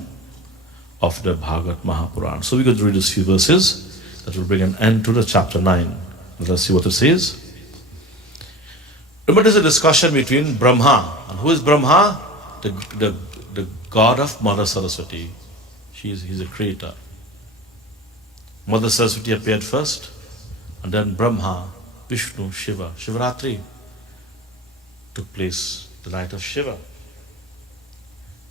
of the Bhagavad Mahapuran. So we're going to read these few verses that will bring an end to the chapter 9. Let us see what it says. Remember, there's a discussion between Brahma. And who is Brahma? The God of Mother Saraswati. He's a creator. Mother Saraswati appeared first, and then Brahma, Vishnu, Shiva. Shivaratri took place the night of Shiva.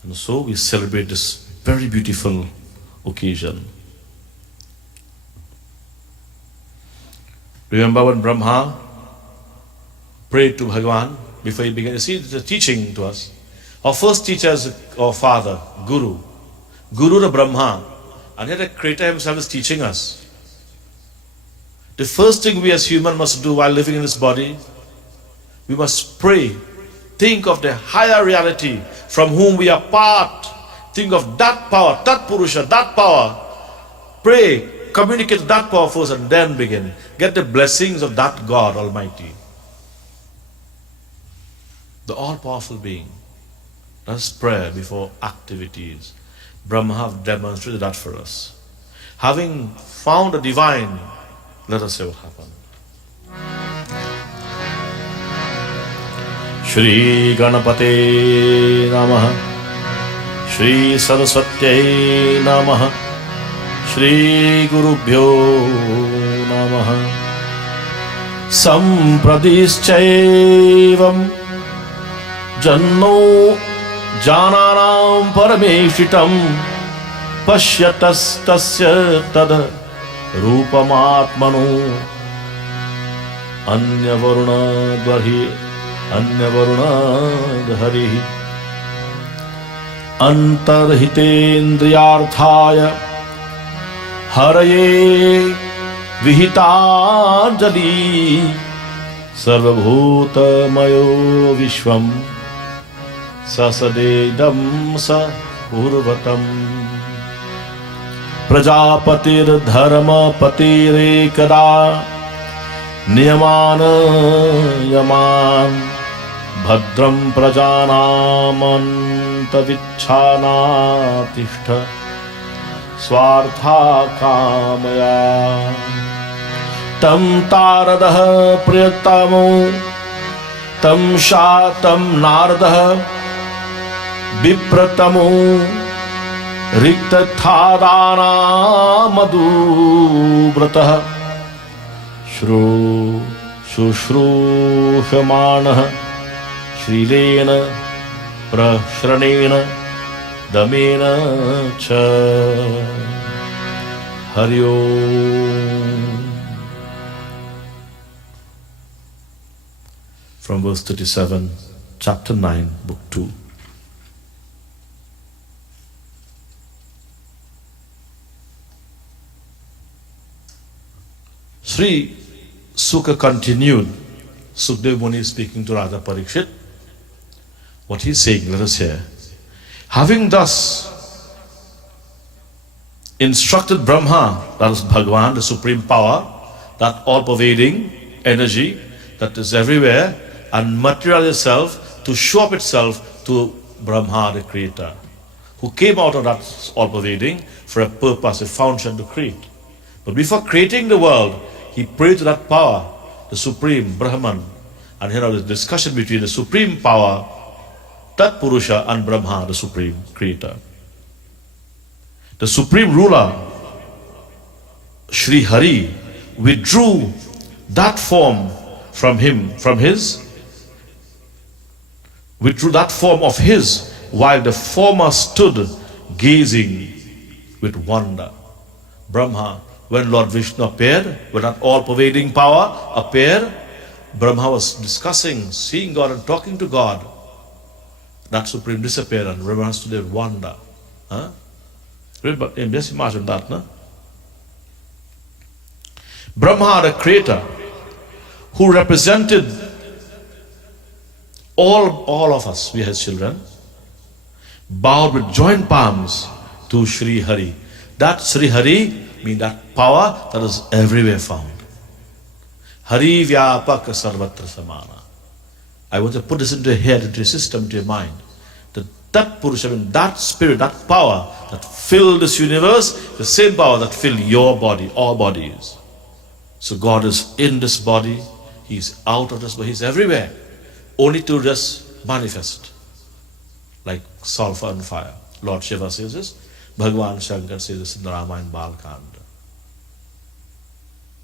And so we celebrate this very beautiful occasion. Remember when Brahma prayed to Bhagavan before he began? You see, the teaching to us. Our first teacher is our father, Guru. Guru the Brahma. And yet the Creator himself is teaching us. The first thing we as humans must do while living in this body, we must pray. Think of the higher reality from whom we are part. Think of that power, that Purusha, that power. Pray, communicate that power first, and then begin. Get the blessings of that God Almighty, the all-powerful being. That's prayer before activities. Brahma have demonstrated that for us. Having found the divine, let us say what happened. Shri Ganapate Namaha, Shri Saraswatyai Namaha, Shri Gurubhyo Namaha, Sampradishchaivam Janno Jananam Parameshitam Pashyatastasya Tad Rupamatmano Anyavaruna Dvarhi Anyavaruna Dhari antarhitendriyarthaya haraye vihitanjali sarvabhutamayo vishvam sasadedam sa urvatam prajapatir dharma patirekada niyaman yaman bhadram prajanamantavicchanatishtha swartha kamaya tam taradah priyatamo tam shatam nardah vipratamo riktathadana madhubratah shrushrushmanah shrilena prashranena damena cha Hari Om. From verse 37, chapter 9, book 2. Sri Sukha continued. Sukdev Muni is speaking to Raja Parikshit. What he is saying, let us hear. Having thus instructed Brahma, that is Bhagavan, the supreme power, that all-pervading energy that is everywhere, and material itself to show up itself to Brahma, the creator, who came out of that all-pervading for a purpose, a function to create. But before creating the world, he prayed to that power, the supreme Brahman. And here is the discussion between the supreme power, Tat Purusha, and Brahma, the supreme creator. The supreme ruler, Sri Hari, withdrew that form from him, withdrew that form of his, while the former stood gazing with wonder. Brahma, when Lord Vishnu appeared, when that all-pervading power appeared, Brahma was discussing, seeing God and talking to God. That supreme disappeared and Brahma stood there in wonder. Huh? Just imagine that, no? Brahma, the creator, who represented all of us, we as children, bowed with joint palms to Sri Hari. That Sri Hari means that power that is everywhere found. Hari Vyapaka Sarvatra Samana. I want to put this into your head, into your system, into your mind. That Purusha, that spirit, that power that filled this universe, the same power that filled your body, our bodies. So God is in this body, He's out of this body, He's everywhere, only to just manifest, like sulfur and fire. Lord Shiva says this, Bhagavan Shankar says this in the Ramayana Balkand.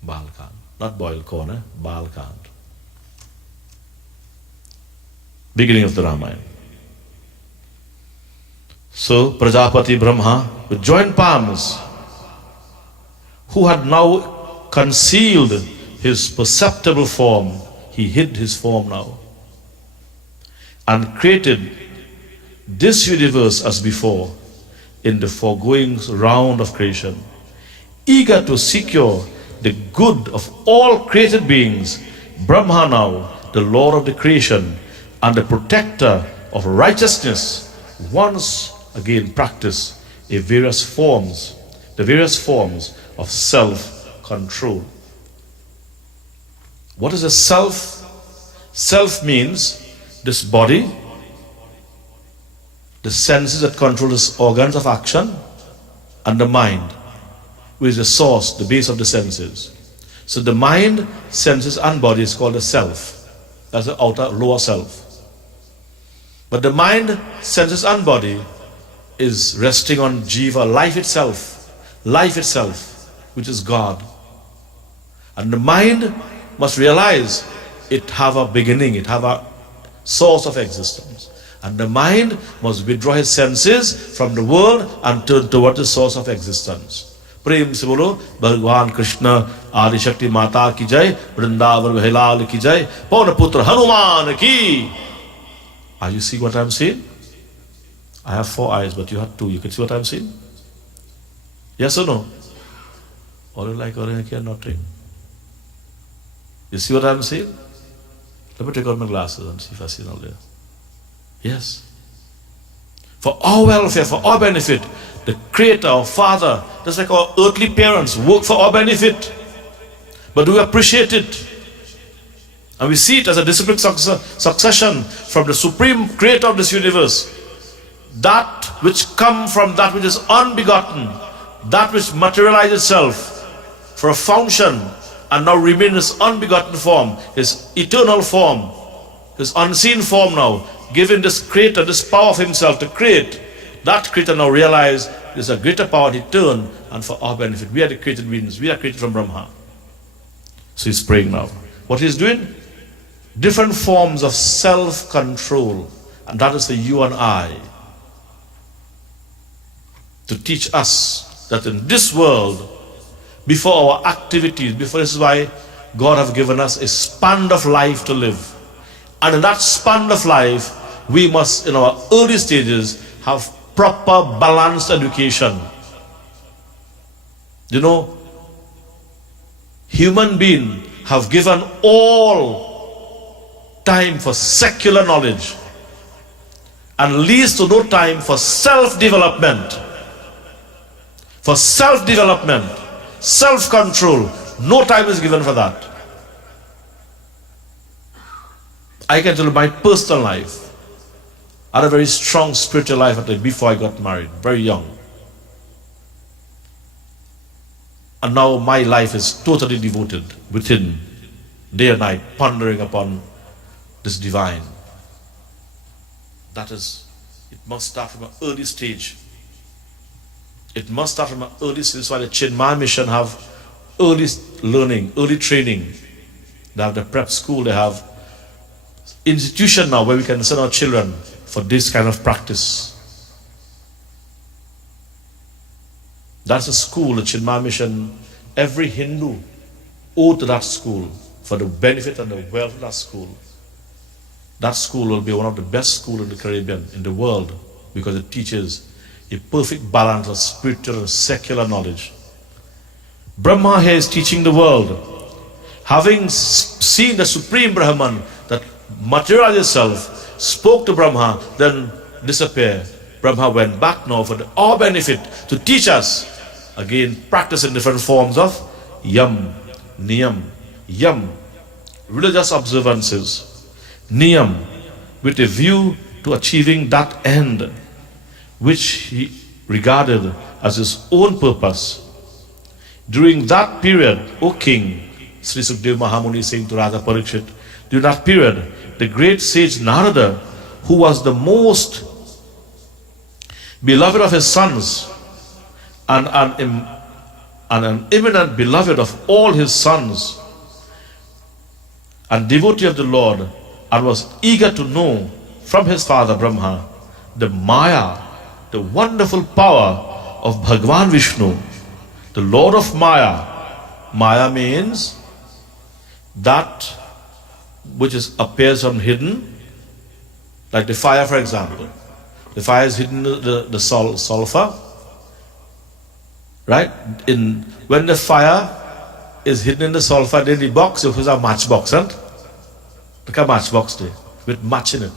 Balkand, not boiled corn, Balkand. Beginning of the Ramayana. So Prajapati Brahma, with joint palms, who had now concealed his perceptible form, he hid his form now, and created this universe as before in the foregoing round of creation, eager to secure the good of all created beings. Brahma now, the Lord of the creation and the protector of righteousness, once again practice the various forms of self-control. What is a self? Self means this body, the senses that control the organs of action, and the mind, which is the source, the base of the senses. So the mind, senses, and body is called the self. That's the outer, lower self. But the mind, senses, and body is resting on Jiva, life itself, which is God. And the mind must realize it have a beginning, it have a source of existence. And the mind must withdraw his senses from the world and turn toward the source of existence. प्रेम से बोलो भगवान कृष्ण आदि शक्ति माता की जय, वृंदावन विलाल की जय, पवन पुत्र हनुमान की. Are you seeing what I'm saying? I have 4 eyes, but you have 2. You can see what I'm seeing? Yes or no? Or you like, or I cannot drink. You see what I'm saying? Let me take out my glasses and see if I see it all there. Yes. For our welfare, for our benefit, the Creator, our Father, just like our earthly parents, work for our benefit. But do we appreciate it? And we see it as a disciplined succession from the Supreme Creator of this universe. That which comes from that which is unbegotten, that which materializes itself for a function and now remains in his unbegotten form, his eternal form, his unseen form now, giving this Creator this power of himself to create. That Creator now realizes there's a greater power to turn and for our benefit. We are the created beings. We are created from Brahma. So he's praying now. What he's doing? Different forms of self-control. And that is the you and I. To teach us that in this world, before our activities, before this is why God has given us a span of life to live. And in that span of life, we must, in our early stages, have proper balanced education. You know, human beings have given all time for secular knowledge and least to no time for self-development. For self-development, self-control, no time is given for that. I can tell you my personal life. I had a very strong spiritual life before I got married, very young. And now my life is totally devoted within, day and night, pondering upon this divine. That is, it must start from an early stage. It must start from an early stage. That's why the Chinmaya mission have early learning, early training. They have the prep school, they have institution now where we can send our children for this kind of practice. That's a school, the Chinmaya mission. Every Hindu owed to that school for the benefit and the wealth of that school. That school will be one of the best schools in the Caribbean, in the world, because it teaches a perfect balance of spiritual and secular knowledge. Brahma here is teaching the world. Having seen the Supreme Brahman that materialized itself, spoke to Brahma, then disappeared. Brahma went back now for our benefit to teach us. Again, practice in different forms of yam, niyam, yam, religious observances, niyam, with a view to achieving that end, which he regarded as his own purpose. During that period, O king, Sri Sukdev Mahamuni saying to Raja Parikshit, during that period, the great sage Narada, who was the most beloved of his sons and an eminent beloved of all his sons and devotee of the Lord, and was eager to know from his father Brahma the Maya, the wonderful power of Bhagavan Vishnu, the Lord of Maya. Maya means that which appears from hidden, like the fire, for example. The fire is hidden in the sulfur, right? When the fire is hidden in the sulfur, then the box, it was a matchbox, right? Like a matchbox there, with match in it.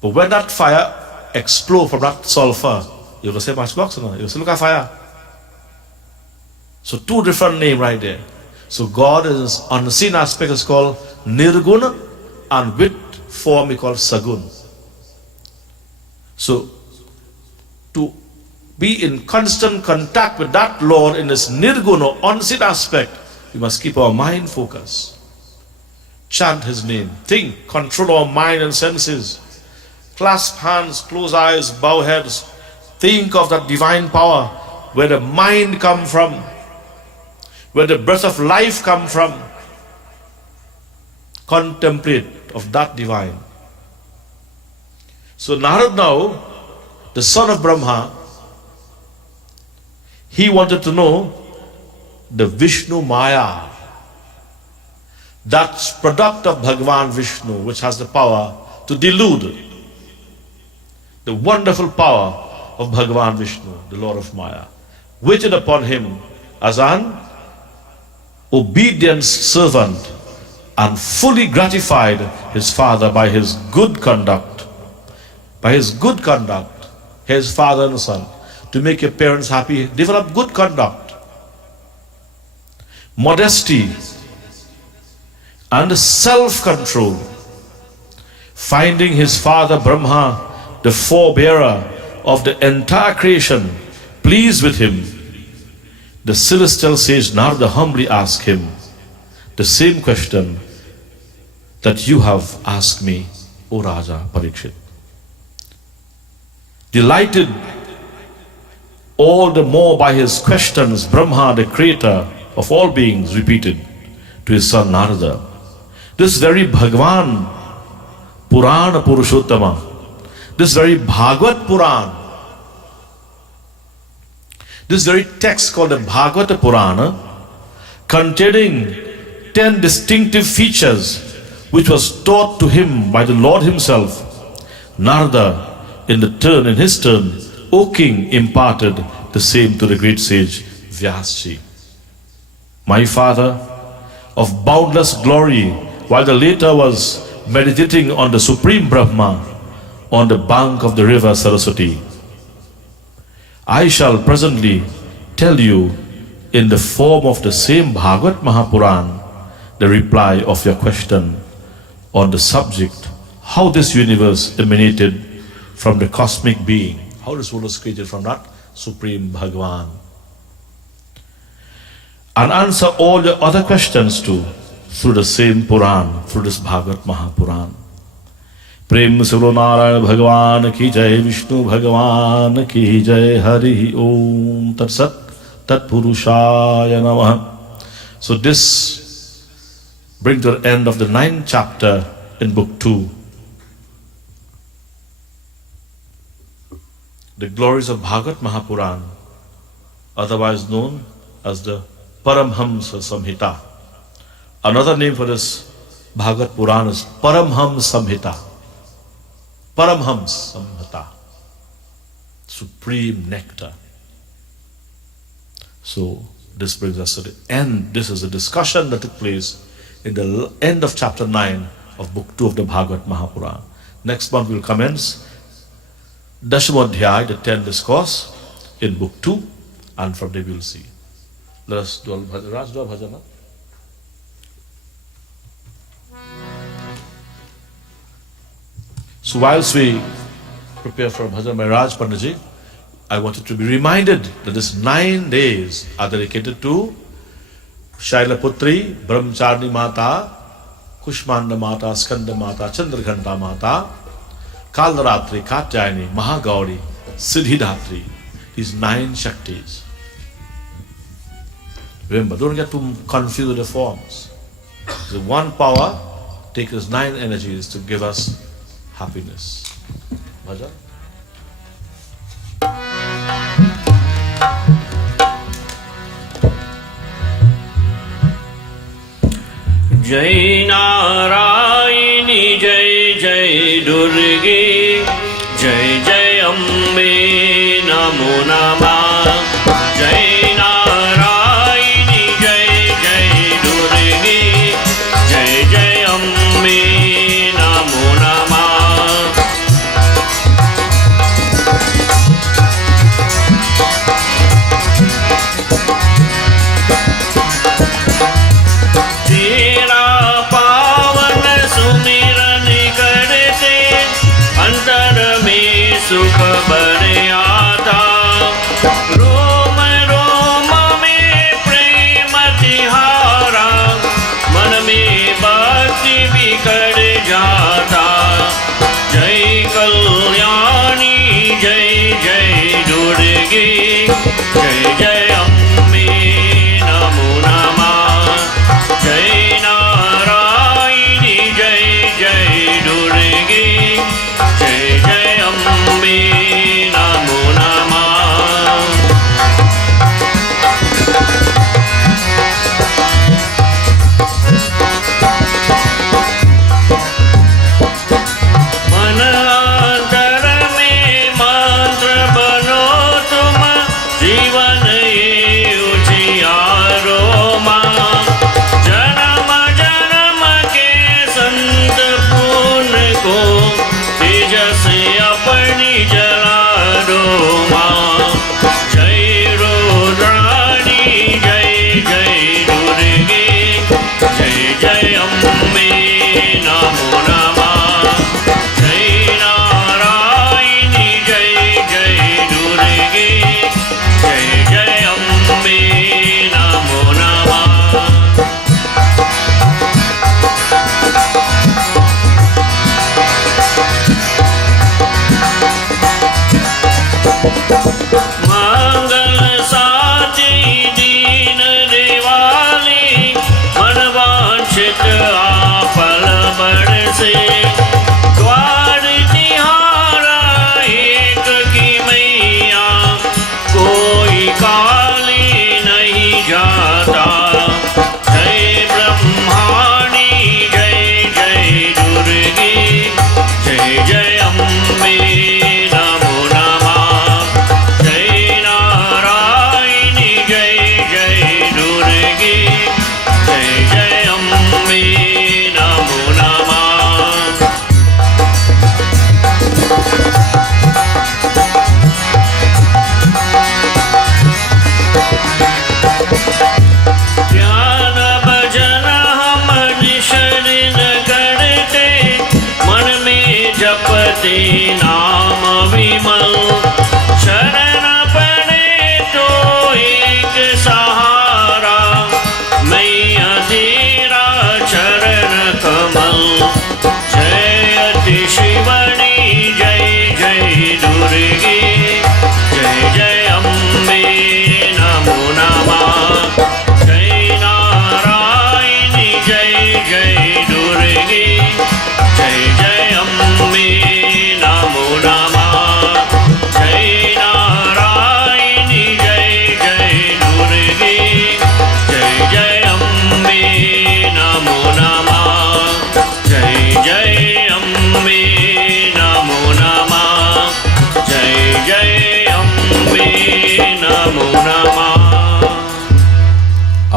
But when that fire explodes from that sulfur, you will say matchbox, no? You will say, look at fire. So 2 different names right there. So God is unseen aspect is called Nirguna, and with form we call Sagun. So to be in constant contact with that Lord in this Nirguna, unseen aspect, we must keep our mind focused. Chant his name, think, control our mind and senses. Clasp hands, close eyes, bow heads. Think of that divine power, where the mind comes from, where the breath of life comes from. Contemplate of that divine. So Narad now, the son of Brahma, he wanted to know the Vishnu Maya, that product of Bhagavan Vishnu, which has the power to delude, the wonderful power of Bhagavan Vishnu, the Lord of Maya, waited upon him as an obedient servant and fully gratified his father by his good conduct. By his good conduct, his father and son, to make your parents happy, develop good conduct, modesty, and self-control. Finding his father Brahma, the forebearer of the entire creation, pleased with him, the celestial sage Narada humbly asked him the same question that you have asked me, O Raja Parikshit. Delighted all the more by his questions, Brahma, the creator of all beings, repeated to his son Narada, this very Bhagavan Purana Purushottama, this very Bhagavad Purana, this very text called the Bhagavata Purana, containing 10 distinctive features which was taught to him by the Lord himself, Narada in his turn, O king, imparted the same to the great sage Vyasji. My father, of boundless glory, while the later was meditating on the Supreme Brahma on the bank of the river Saraswati, I shall presently tell you in the form of the same Bhagavad Mahapuran the reply of your question on the subject how this universe emanated from the cosmic being, how this world was created from that Supreme Bhagavan, and answer all your other questions too through the same Puran, through this Bhagavad Mahapuran. Prem Suro Narayan Bhagavan ki jai, Vishnu Bhagavan ki jai, Hari Om Tat Sat Tat Purushaya Namah. So this brings to the end of the 9th chapter in book 2. The glories of Bhagavad Mahapuran, otherwise known as the Paramhamsa Samhita. Another name for this Bhagavad Puran is Paramhamsa Samhita. Paramhamsa Samhita, supreme nectar. So this brings us to the end. This is a discussion that took place in the end of chapter 9 of book 2 of the Bhagavad Mahapuran. Next month we'll commence Dashamadhyaya, the 10th discourse, in book 2, and from there we'll see. Let us do Raj, do bhajana. So whilst we prepare for bhajan by Raj Panditji, I wanted to be reminded that these 9 days are dedicated to Shailaputri, Brahmacharni Mata, Kushmanda Mata, Skanda Mata, Chandraghanta Mata, Kaldaratri, Katyayani, Mahagauri, Siddhidatri. These 9 Shaktis. Remember, don't get too confused with the forms. The one power takes us 9 energies to give us happiness. Bhajan. Jai Narayani, Jai Jai Durgi, Jai Jai Ambe, Namo Namah. Jai Narayani, Jai Jai Durgi, Jai Jai Ambe, Namo Namah. Tera pavan sumiran karte, antar mein sukh bhar aata.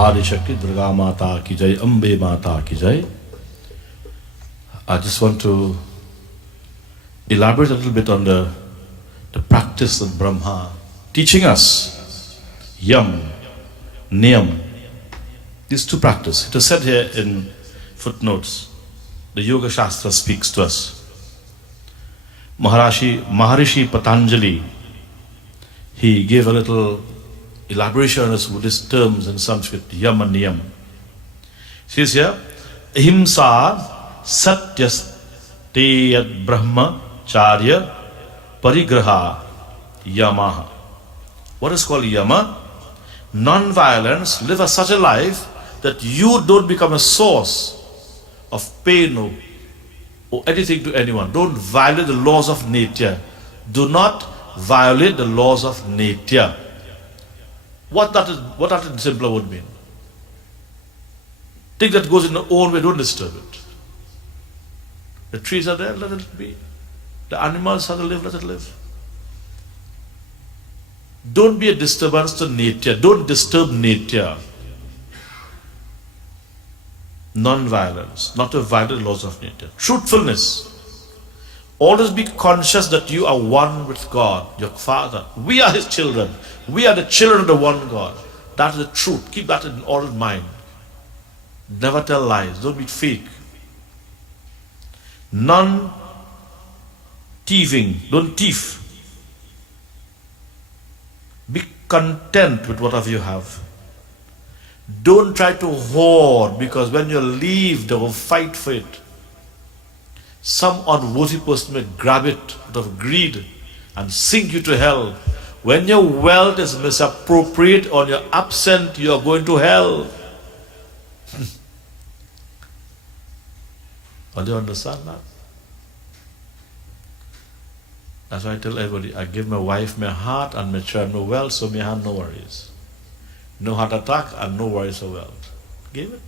Adi Shakti, Durga Mata ki jai, Ambe Mata ki jai. I just want to elaborate a little bit on the practice of Brahma teaching us Yam, Niyam. These two practices. It is said here in footnotes. The Yoga Shastra speaks to us. Maharishi Patanjali, he gave a little elaboration on his Buddhist terms in Sanskrit, Yam and Niyam. He says here, Ahimsa Satyasteyad Brahma Charya Parigraha Yamaha. What is called Yama? Non-violence, live such a life that you don't become a source of pain or anything to anyone. Don't violate the laws of nature. Do not violate the laws of nature. What that in simpler would mean? Thing that goes in the own way, don't disturb it. The trees are there, let it be. The animals have to live, let it live. Don't be a disturbance to nature. Don't disturb nature. Non-violence, not to violate the laws of nature. Truthfulness. Always be conscious that you are one with God, your Father. We are His children. We are the children of the one God. That is the truth. Keep that in all in mind. Never tell lies. Don't be fake. Non-thieving. Don't thief. Be content with whatever you have. Don't try to hoard, because when you leave, they will fight for it. Some unworthy person may grab it out of greed and sink you to hell. When your wealth is misappropriated or you're absent, you are going to hell. Do you understand that? That's why I tell everybody, I give my wife my heart and my child my wealth, so may have no worries. No heart attack and no worries of wealth. Give it.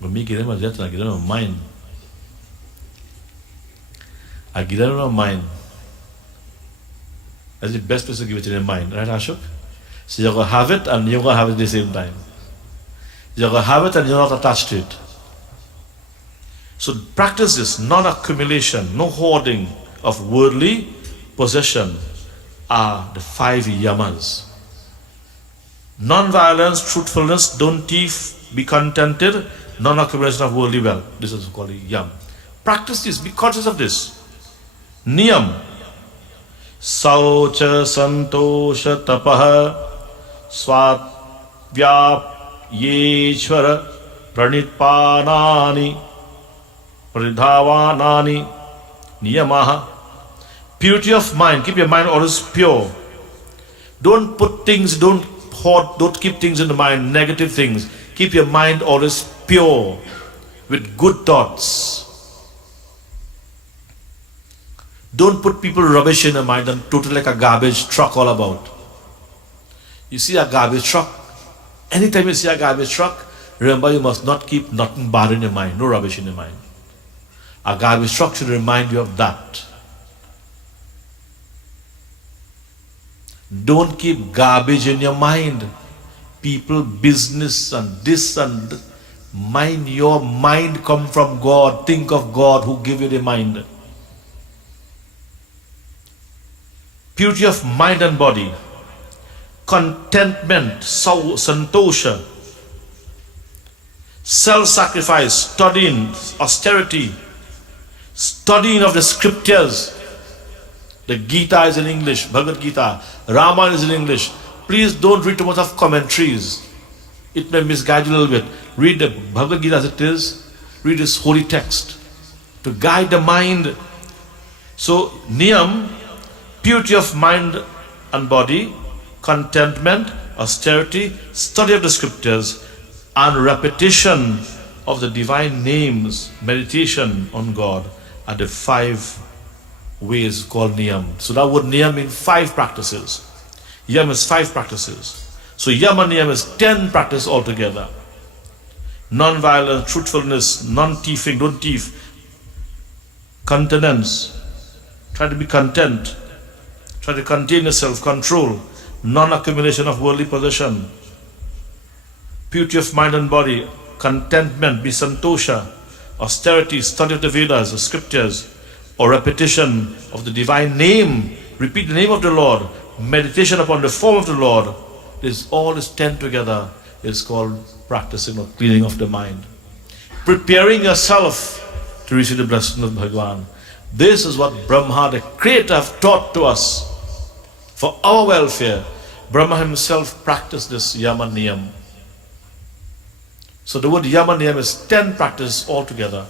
But me give them a jet and I give them a mind. I give them a mind. That's the best place to give it in your mind. Right, Ashok? So you're going to have it and you're going to have it at the same time. You're going to have it and you're not attached to it. So practice this, non-accumulation, no hoarding of worldly possession are the 5 yamas. Non-violence, truthfulness, don't thief, be contented, non-accumulation of worldly wealth. This is called yam. Practice this, be conscious of this. Niyam. Saucha santosha tapaha swatyapyeshvara pranitpanani pridhavanani niyamaha. Purity of mind. Keep your mind always pure. Don't put things, don't hoard, don't keep things in the mind, negative things. Keep your mind always pure with good thoughts. Don't put people rubbish in your mind and totally like a garbage truck all about. You see a garbage truck, anytime you see a garbage truck, remember you must not keep nothing bad in your mind, no rubbish in your mind. A garbage truck should remind you of that. Don't keep garbage in your mind. People, business and this and that. Mind, your mind come from God. Think of God who gave you the mind. Purity of mind and body. Contentment, santosha. Self-sacrifice, studying, austerity. Studying of the scriptures. The Gita is in English, Bhagavad Gita. Ramayana is in English. Please don't read too much of commentaries. It may misguide you a little bit. Read the Bhagavad Gita as it is. Read this holy text to guide the mind. So, niyam, purity of mind and body, contentment, austerity, study of the scriptures, and repetition of the divine names, meditation on God are the 5 ways called niyam. So that word niyam means 5 practices. Yam is 5 practices. So yam and niyam is 10 practices altogether. Non-violence, truthfulness, non-thieving, don't thief. Continence, try to be content. Try to contain yourself, control. non-accumulation of worldly possession, purity of mind and body, contentment, be santosha, austerity, study of the Vedas, the scriptures, or repetition of the divine name, repeat the name of the Lord, meditation upon the form of the Lord, all is 10 together. It's called practicing or cleaning of the mind. Preparing yourself to receive the blessing of Bhagavan. This is what Brahma, the Creator, have taught to us for our welfare. Brahma himself practiced this Yama Niyam. So the word Yama Niyam is 10 practices altogether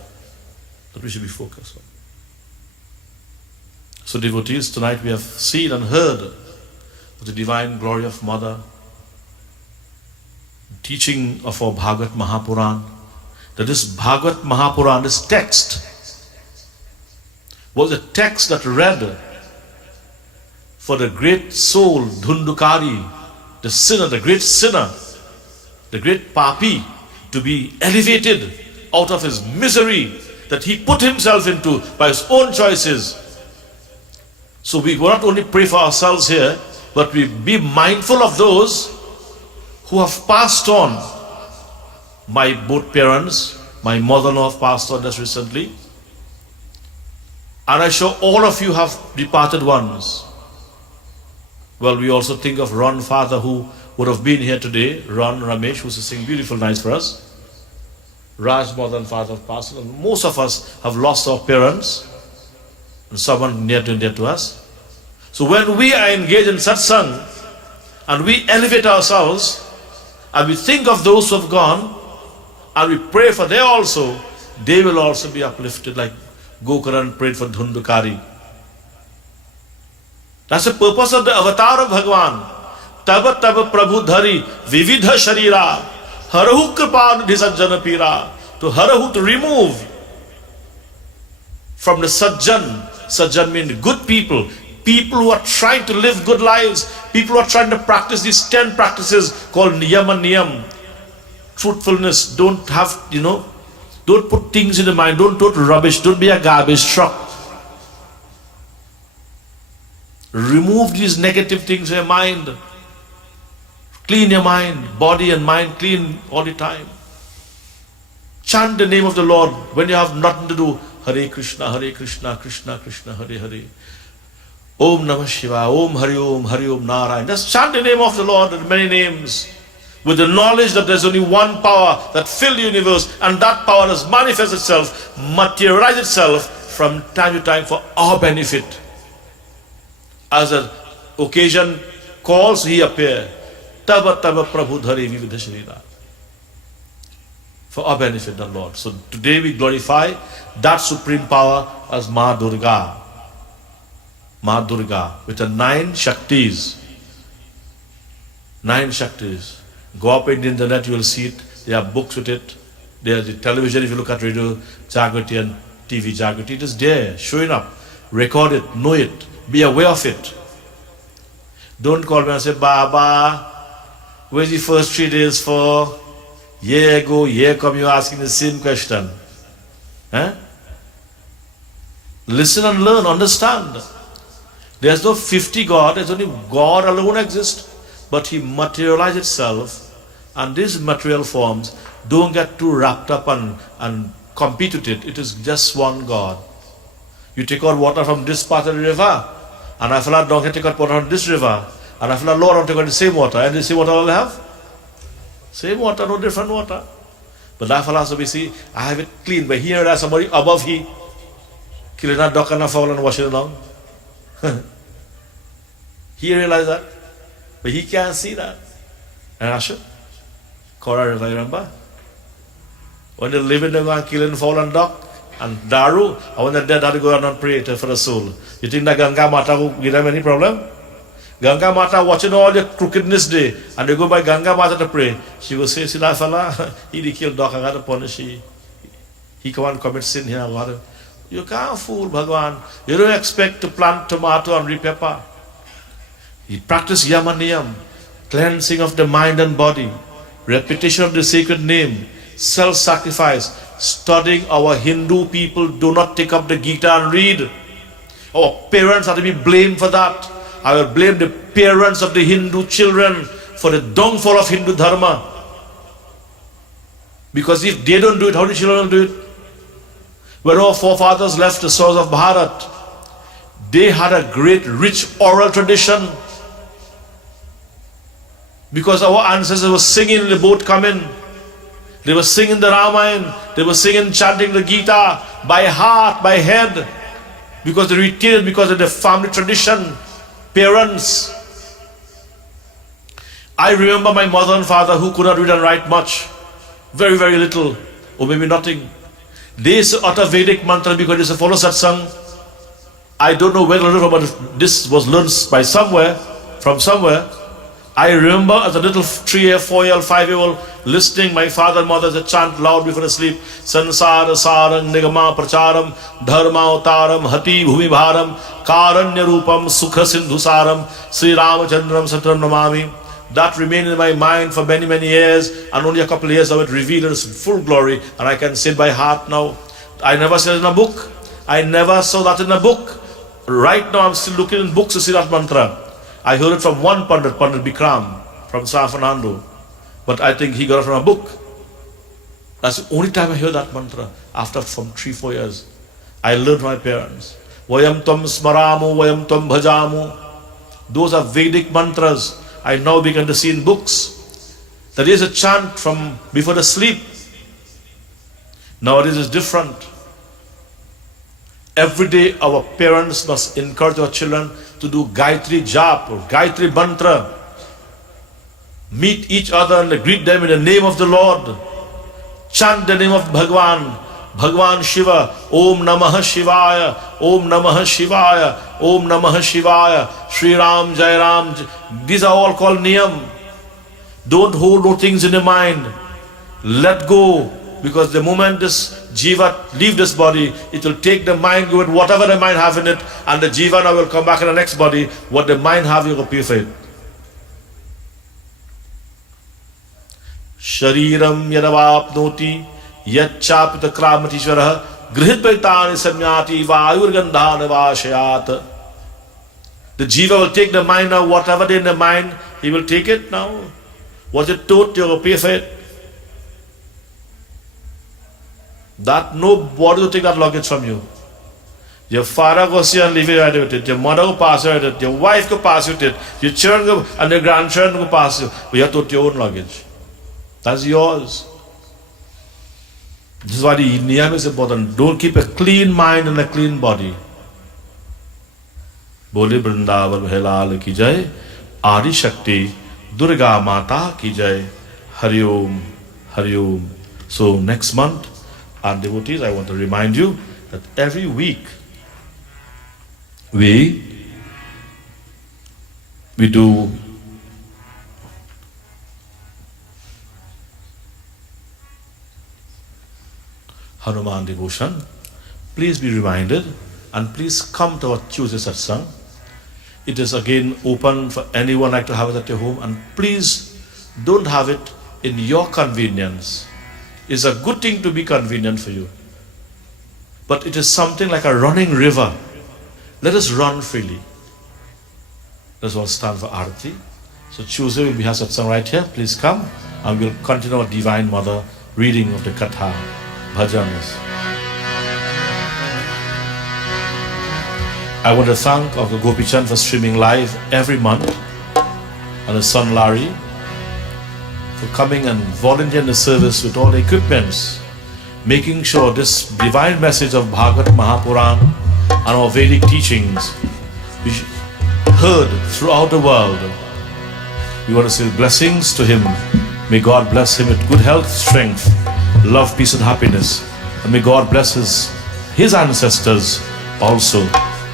that we should be focused on. So devotees, tonight we have seen and heard of the divine glory of Mother, teaching of our Bhagavad Mahapuran, that this Bhagavad Mahapuran, this text, was a text that read for the great soul, Dhundukari, the sinner, the great sinner, the great papi, to be elevated out of his misery that he put himself into by his own choices. So we will not only pray for ourselves here, but we be mindful of those who have passed on. My both parents, my mother-in-law have passed on just recently, and I'm sure all of you have departed ones. Well, we also think of Ron father, who would have been here today, Ron Ramesh, who's singing beautiful nights for us. Raj mother and father have passed on. Most of us have lost our parents and someone near and dear to us. So when we are engaged in satsang and we elevate ourselves and we think of those who have gone and we pray for them also, they will also be uplifted, like Gokaran prayed for Dhundukari. That's the purpose of the avatar of Bhagavan. Taba taba prabhu dhari vividha sharira harahu kripa nidhi sajjana pira. To harahu, to remove from the sajjan. Sajjan means good people. People who are trying to live good lives. People who are trying to practice these 10 practices called niyama niyam. Truthfulness. Don't have, don't put things in the mind. Don't rubbish. Don't be a garbage truck. Remove these negative things in your mind. Clean your mind, body and mind, clean all the time. Chant the name of the Lord when you have nothing to do. Hare Krishna, Krishna Krishna, Hare Hare. Om Namah Shivaya, Om Hari Om Narayan. Just chant the name of the Lord in many names, with the knowledge that there's only one power that fills the universe, and that power has manifested itself, materialized itself from time to time for our benefit. As an occasion calls, he appears. Taba taba prabhu dhari vividha sharira. For our benefit, the Lord. So today we glorify that supreme power as Ma Durga. Ma Durga, with the 9 Shaktis. 9 Shaktis. Go up in the internet, you will see it. There are books with it. There's the television, if you look at Radio Jagriti and TV Jagriti, it is there, showing up. Record it, know it, be aware of it. Don't call me and say, Baba, where's the first 3 days for? Year ago, year come, you're asking the same question. Listen and learn, understand. There's no 50 God, there's only God alone exists. But he materialized itself, and these material forms don't get too wrapped up and compete with it. It is just one God. You take out water from this part of the river, and I feel like don't take out water from this river, and I feel like Lord don't take out the same water, and the same water all have? Same water, no different water. But that philosophy, see, I have it clean, but here there's somebody above he, killing a duck and a fowl and washing it down. He realized that, but he can't see that. And I should. Kora River, remember? When they live in the ground, killing fowl and duck, and Daru, and when they're dead, how to go around and pray for the soul. You think that Ganga Mata will give them any problem? Ganga Mata watching all the crookedness day, and they go by Ganga Mata to pray. She will say, see that fella, he killed dog, I got to punish he come and commit sin here. You can't fool Bhagavan. You don't expect to plant tomato and reap pepper. He practiced Yama Niyam, cleansing of the mind and body, repetition of the sacred name, self-sacrifice, studying. Our Hindu people do not take up the Gita and read. Our parents are to be blamed for that. I will blame the parents of the Hindu children for the downfall of Hindu Dharma. Because if they don't do it, how do children do it? When our forefathers left the shores of Bharat, they had a great rich oral tradition. Because our ancestors were singing in the boat coming. They were singing the Ramayana. They were singing, chanting the Gita by heart, by head. Because they retained, because of the family tradition, parents. I remember my mother and father who could not read and write much. Very, very little, or maybe nothing. They used to utter Vedic mantra because they used to follow Satsang. I don't know where to learn, but this was learned by somewhere, from somewhere. I remember as a little 3-year, 4-year, 5-year-old listening my father and mother chant loud before they sleep. Sansara sarang nigama pracharam dharma avtaram hati bhumi bharam karanya rupam sukha sindhu saram Sri Ramachandram satram namami. That remained in my mind for many, many years, and only a couple of years of it revealed in its full glory, and I can say it by heart now. I never said it in a book. I never saw that in a book. Right now I'm still looking in books to see that mantra. I heard it from one Pandit, Pandit Bikram, from San Fernando. But I think he got it from a book. That's the only time I heard that mantra, after from 3-4 years. I learned from my parents. Vayam tvam smaramu, vayam tvam bhajamu. Those are Vedic mantras. I now begin to see in books. That is a chant from before the sleep. Nowadays it's different. Every day our parents must encourage our children to do Gayatri Jap or Gayatri Mantra. Meet each other and greet them in the name of the Lord. Chant the name of Bhagwan. Bhagwan Shiva. Om Namah Shivaya. Om Namah Shivaya. Om Namah Shivaya. Sri Ram, Jai Ram. These are all called Niyam. Don't hold no things in the mind. Let go. Because the moment this jiva leave this body, it will take the mind, go with whatever the mind have in it, and the jiva now will come back in the next body. What the mind have, you will pay for it. Shariram yadavapnoti yachapita kramatishvara grihitvaitani samyati vayurgandhana vashayat. The jiva will take the mind now, whatever they in the mind, he will take it now. What it taught, you will pay for it. That nobody will take that luggage from you. Your father goes here and leave you with it. Your mother will pass you with it. Your wife will pass you with it. Your children go, and your grandchildren will pass you. But you have to take your own luggage. That's yours. This is why the niyam is important. Don't keep a clean mind and a clean body. Bole Vrindavan Bhelal ki jai. Adi Shakti Durga Mata ki jai. Hari Om. Hari Om. So next month, and devotees, I want to remind you that every week we do Hanuman devotion. Please be reminded and please come to our Tuesday Satsang. It is again open for anyone like to have it at your home, and please don't have it in your convenience. It's a good thing to be convenient for you. But it is something like a running river. Let us run freely. Let's all stand for Arati. So Tuesday we'll be having satsang right here. Please come and we'll continue our Divine Mother reading of the Katha, Bhajanas. I want to thank Dr. Gopichan for streaming live every month, and his son Larry for coming and volunteering the service with all the equipments, making sure this divine message of Bhagavad Mahapuran and our Vedic teachings be heard throughout the world. We want to say blessings to him. May God bless him with good health, strength, love, peace and happiness. And may God bless his ancestors also.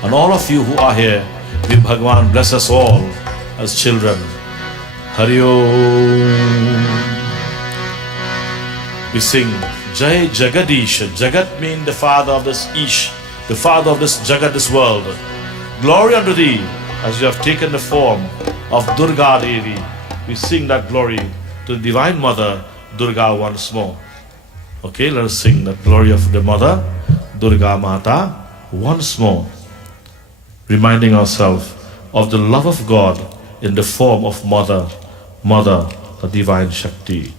And all of you who are here, may Bhagwan bless us all as children. Hari Om. We sing Jai Jagadish. Jagat means the father of this Ish, the father of this Jagat, this world. Glory unto thee, as you have taken the form of Durga Devi. We sing that glory to the Divine Mother Durga once more. Okay, let us sing that glory of the Mother Durga Mata once more, reminding ourselves of the love of God in the form of Mother, the Divine Shakti.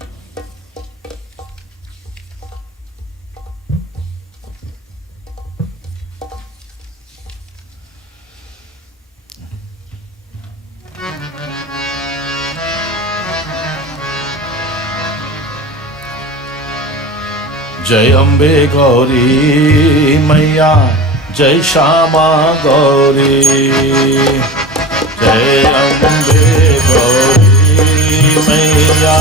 Jai Ambe Gauri Maya, Jai Shama Gauri. Jai Ambe Gauri Maya,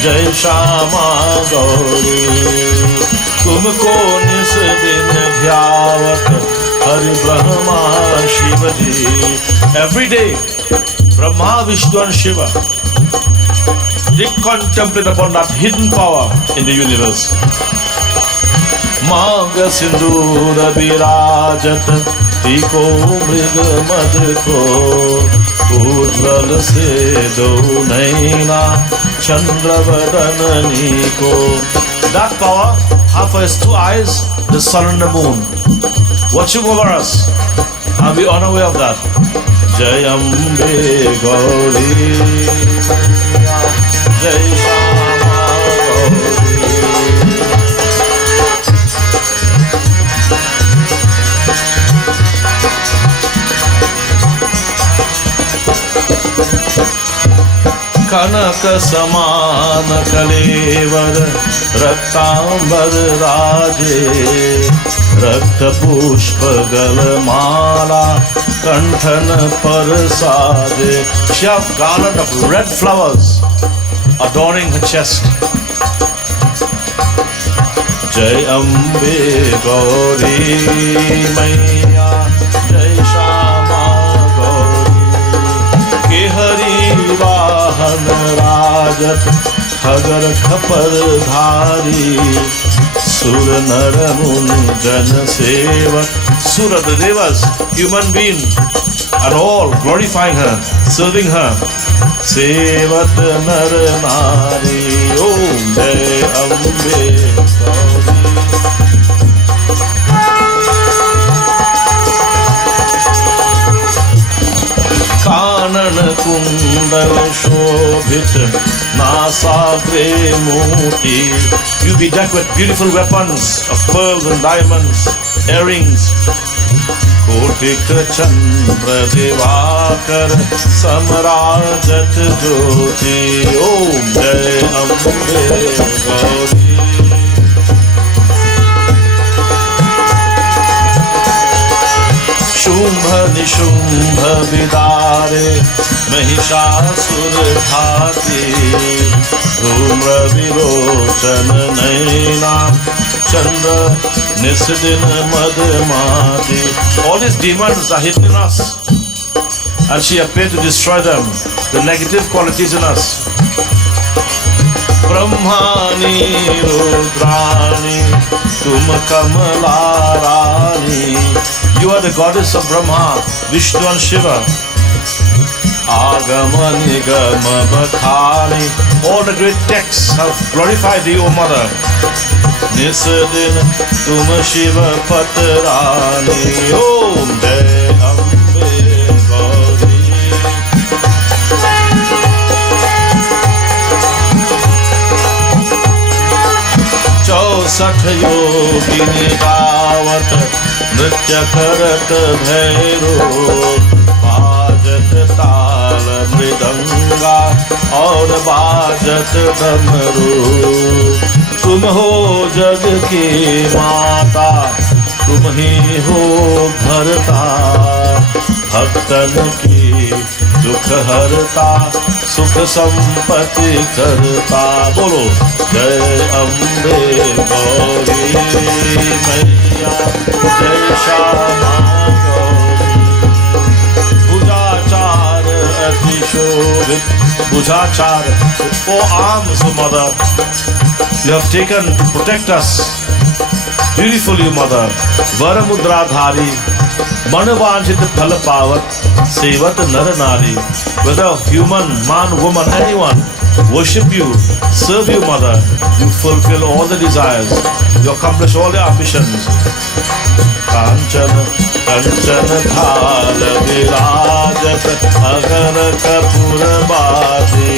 Jai Shama Gauri. Tumko nis din dhyavat Hari Brahma Shiva Ji. Every day, Brahma, Vishnu and Shiva, they contemplate upon that hidden power in the universe. Manga Sindura Virajat Tiko Mriga Madko Ujjwal Se Do Naina Chandra Vadanani Ko. That power, half has two eyes, the sun and the moon, watching over us. Are we unaware of that? Jai Ambe Gauri, Jai Shama Gauri. कनक समान कलेवर रक्तांबर राजे रक्त पुष्प गलमाला कंठन पर साजे. She have garland of red flowers adorning her chest. Jai Ambe Gauri Maiya, Jai Shama Gauri. Kehari वाहन राजत खगर खपर धारी सुर नर मुन जन सेवक. Sura, the devas, human being, are all glorifying her, serving her. Sevat nar nari, Om Jai Ambe Gauri. कानन कुंडल शोभित नासाग्रे मोती. You be decked with beautiful weapons of pearls and diamonds, earrings. कोटिक चंद्र दिवाकर समराजत ज्योति. ओम जय अम्बे गौरी. शुंभ निशुंभ विदारे महिषासुर घाती धूम्र विरोचन नैना चंद्र निस्दिन मदमाती. All these demons are hidden in us, and she appeared to destroy them, the negative qualities in us. Brahmani Rudrani Tum Kamala Rani. You are the goddess of Brahma, Vishnu and Shiva. Agama Nigama Bhakhani. All the great texts have glorified thee, O Mother. Nisadin Tum Shiva Patrani. Om Jai Ambe Gauri. चौसठ योगिनी गावत नृत्य करत भैरो बाजत ताल मृदंगा और बाजत डमरू. तुम हो जग की माता, तुम ही हो भरता भक्तन की दुख हरता सुख संपत्ति करता. बोलो जय अम्बे गौरी मैया, जय श्यामा गौरी. भुजाचार अति शोभित. Bhujaachar with 4 arms, O Mother, you have taken to protect us. Beautifully, Mother. Varamudradhari, Manavanchit Phalapavat, Sevat Nar Nari. Whether human, man, woman, anyone, worship you, serve you, Mother. You fulfill all the desires. You accomplish all the ambitions. Kanchana कंचन थाल विराजत अगर कपूर बाजे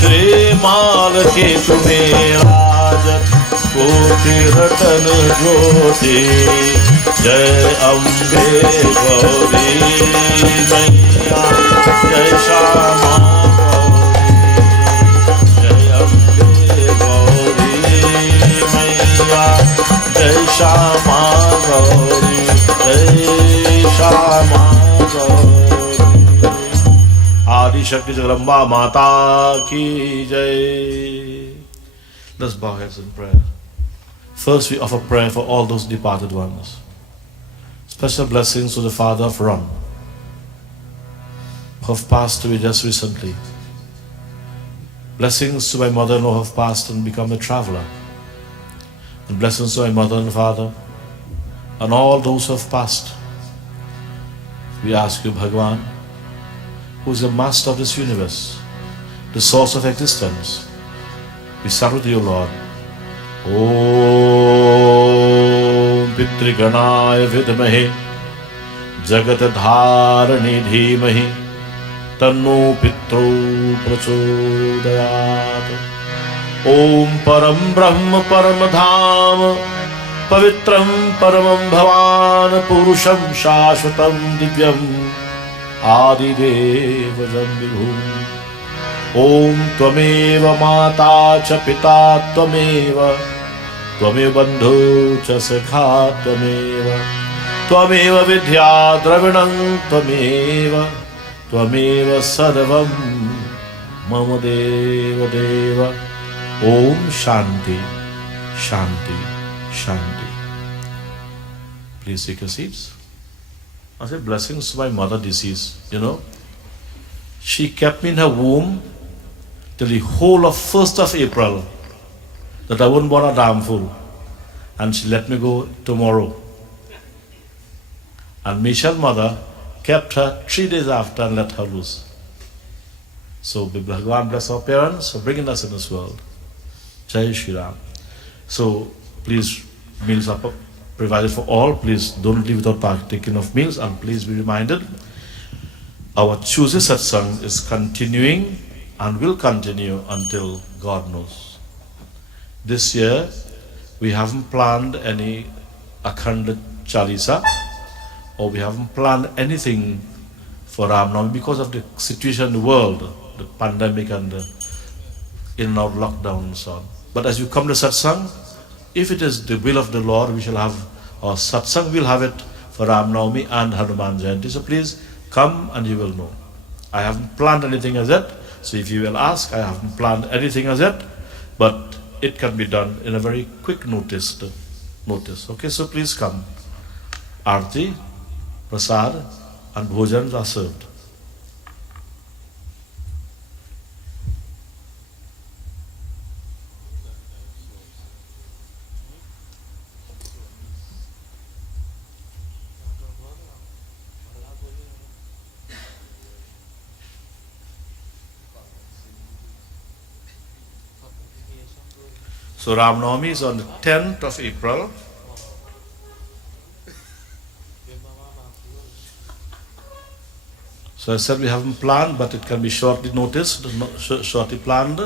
श्रीमाल के तुम्हें राजत कोटि रतन ज्योति जय अम्बे गौरी मैया जय श्यामा जय अम्बे गौरी मैया जय श्यामा गौरी जय श्यामा गौरी आदि शक्ति जगदम्बा माता की जय. Let's bow heads in prayer. First, we offer prayer for all those departed ones. Special blessings to the father of Ron, who have passed away just recently. Blessings to my mother-in-law who have passed and become a traveler. And blessings to my mother and father and all those who have passed. We ask you, Bhagwan, who is the master of this universe, the source of existence. We salute you, Lord. Om Pitriganaya Vidmahe Jagat Dharani Dhimahi Tanno Pitru Prachodayat. Om Param Brahma Param Dham Pavitram Paramam Bhavan Purusham Shashvatam Divyam Adideva Jambibhum. Om Tvameva Mata Cha Pita Tvameva Tvameva Bandhu Cha Sakha Tvameva Tvameva Vidya Dravinam Tvameva Tvameva Sarvam Mama Deva Deva. Om Shanti Shanti Shanti. Please take your seats. I say blessings to my mother deceased. She kept me in her womb till the whole of 1st of April, that I wouldn't born a damn fool. And she let me go tomorrow. And Michelle's mother kept her 3 days after and let her loose. So Bhagwan bless our parents for bringing us in this world. Jai Shri Ram. So please, meals are provided for all. Please don't leave without partaking of meals, and please be reminded our Tuesday Satsang is continuing and will continue until God knows. This year, we haven't planned any Akhand Chalisa, or we haven't planned anything for Ram Navami because of the situation in the world, the pandemic and the in and out lockdown and so on. But as you come to Satsang, if it is the will of the Lord, we shall have our Satsang, we'll have it for Ram Navami and Hanuman Jayanti. So please come and you will know. I haven't planned anything as yet. So if you will ask, I haven't planned anything as yet, but it can be done in a very quick notice. Okay, so please come. Aarti, Prasad and Bhojans are served. So Ram Navami is on the 10th of April. So I said we haven't planned, but it can be shortly noticed, shortly planned.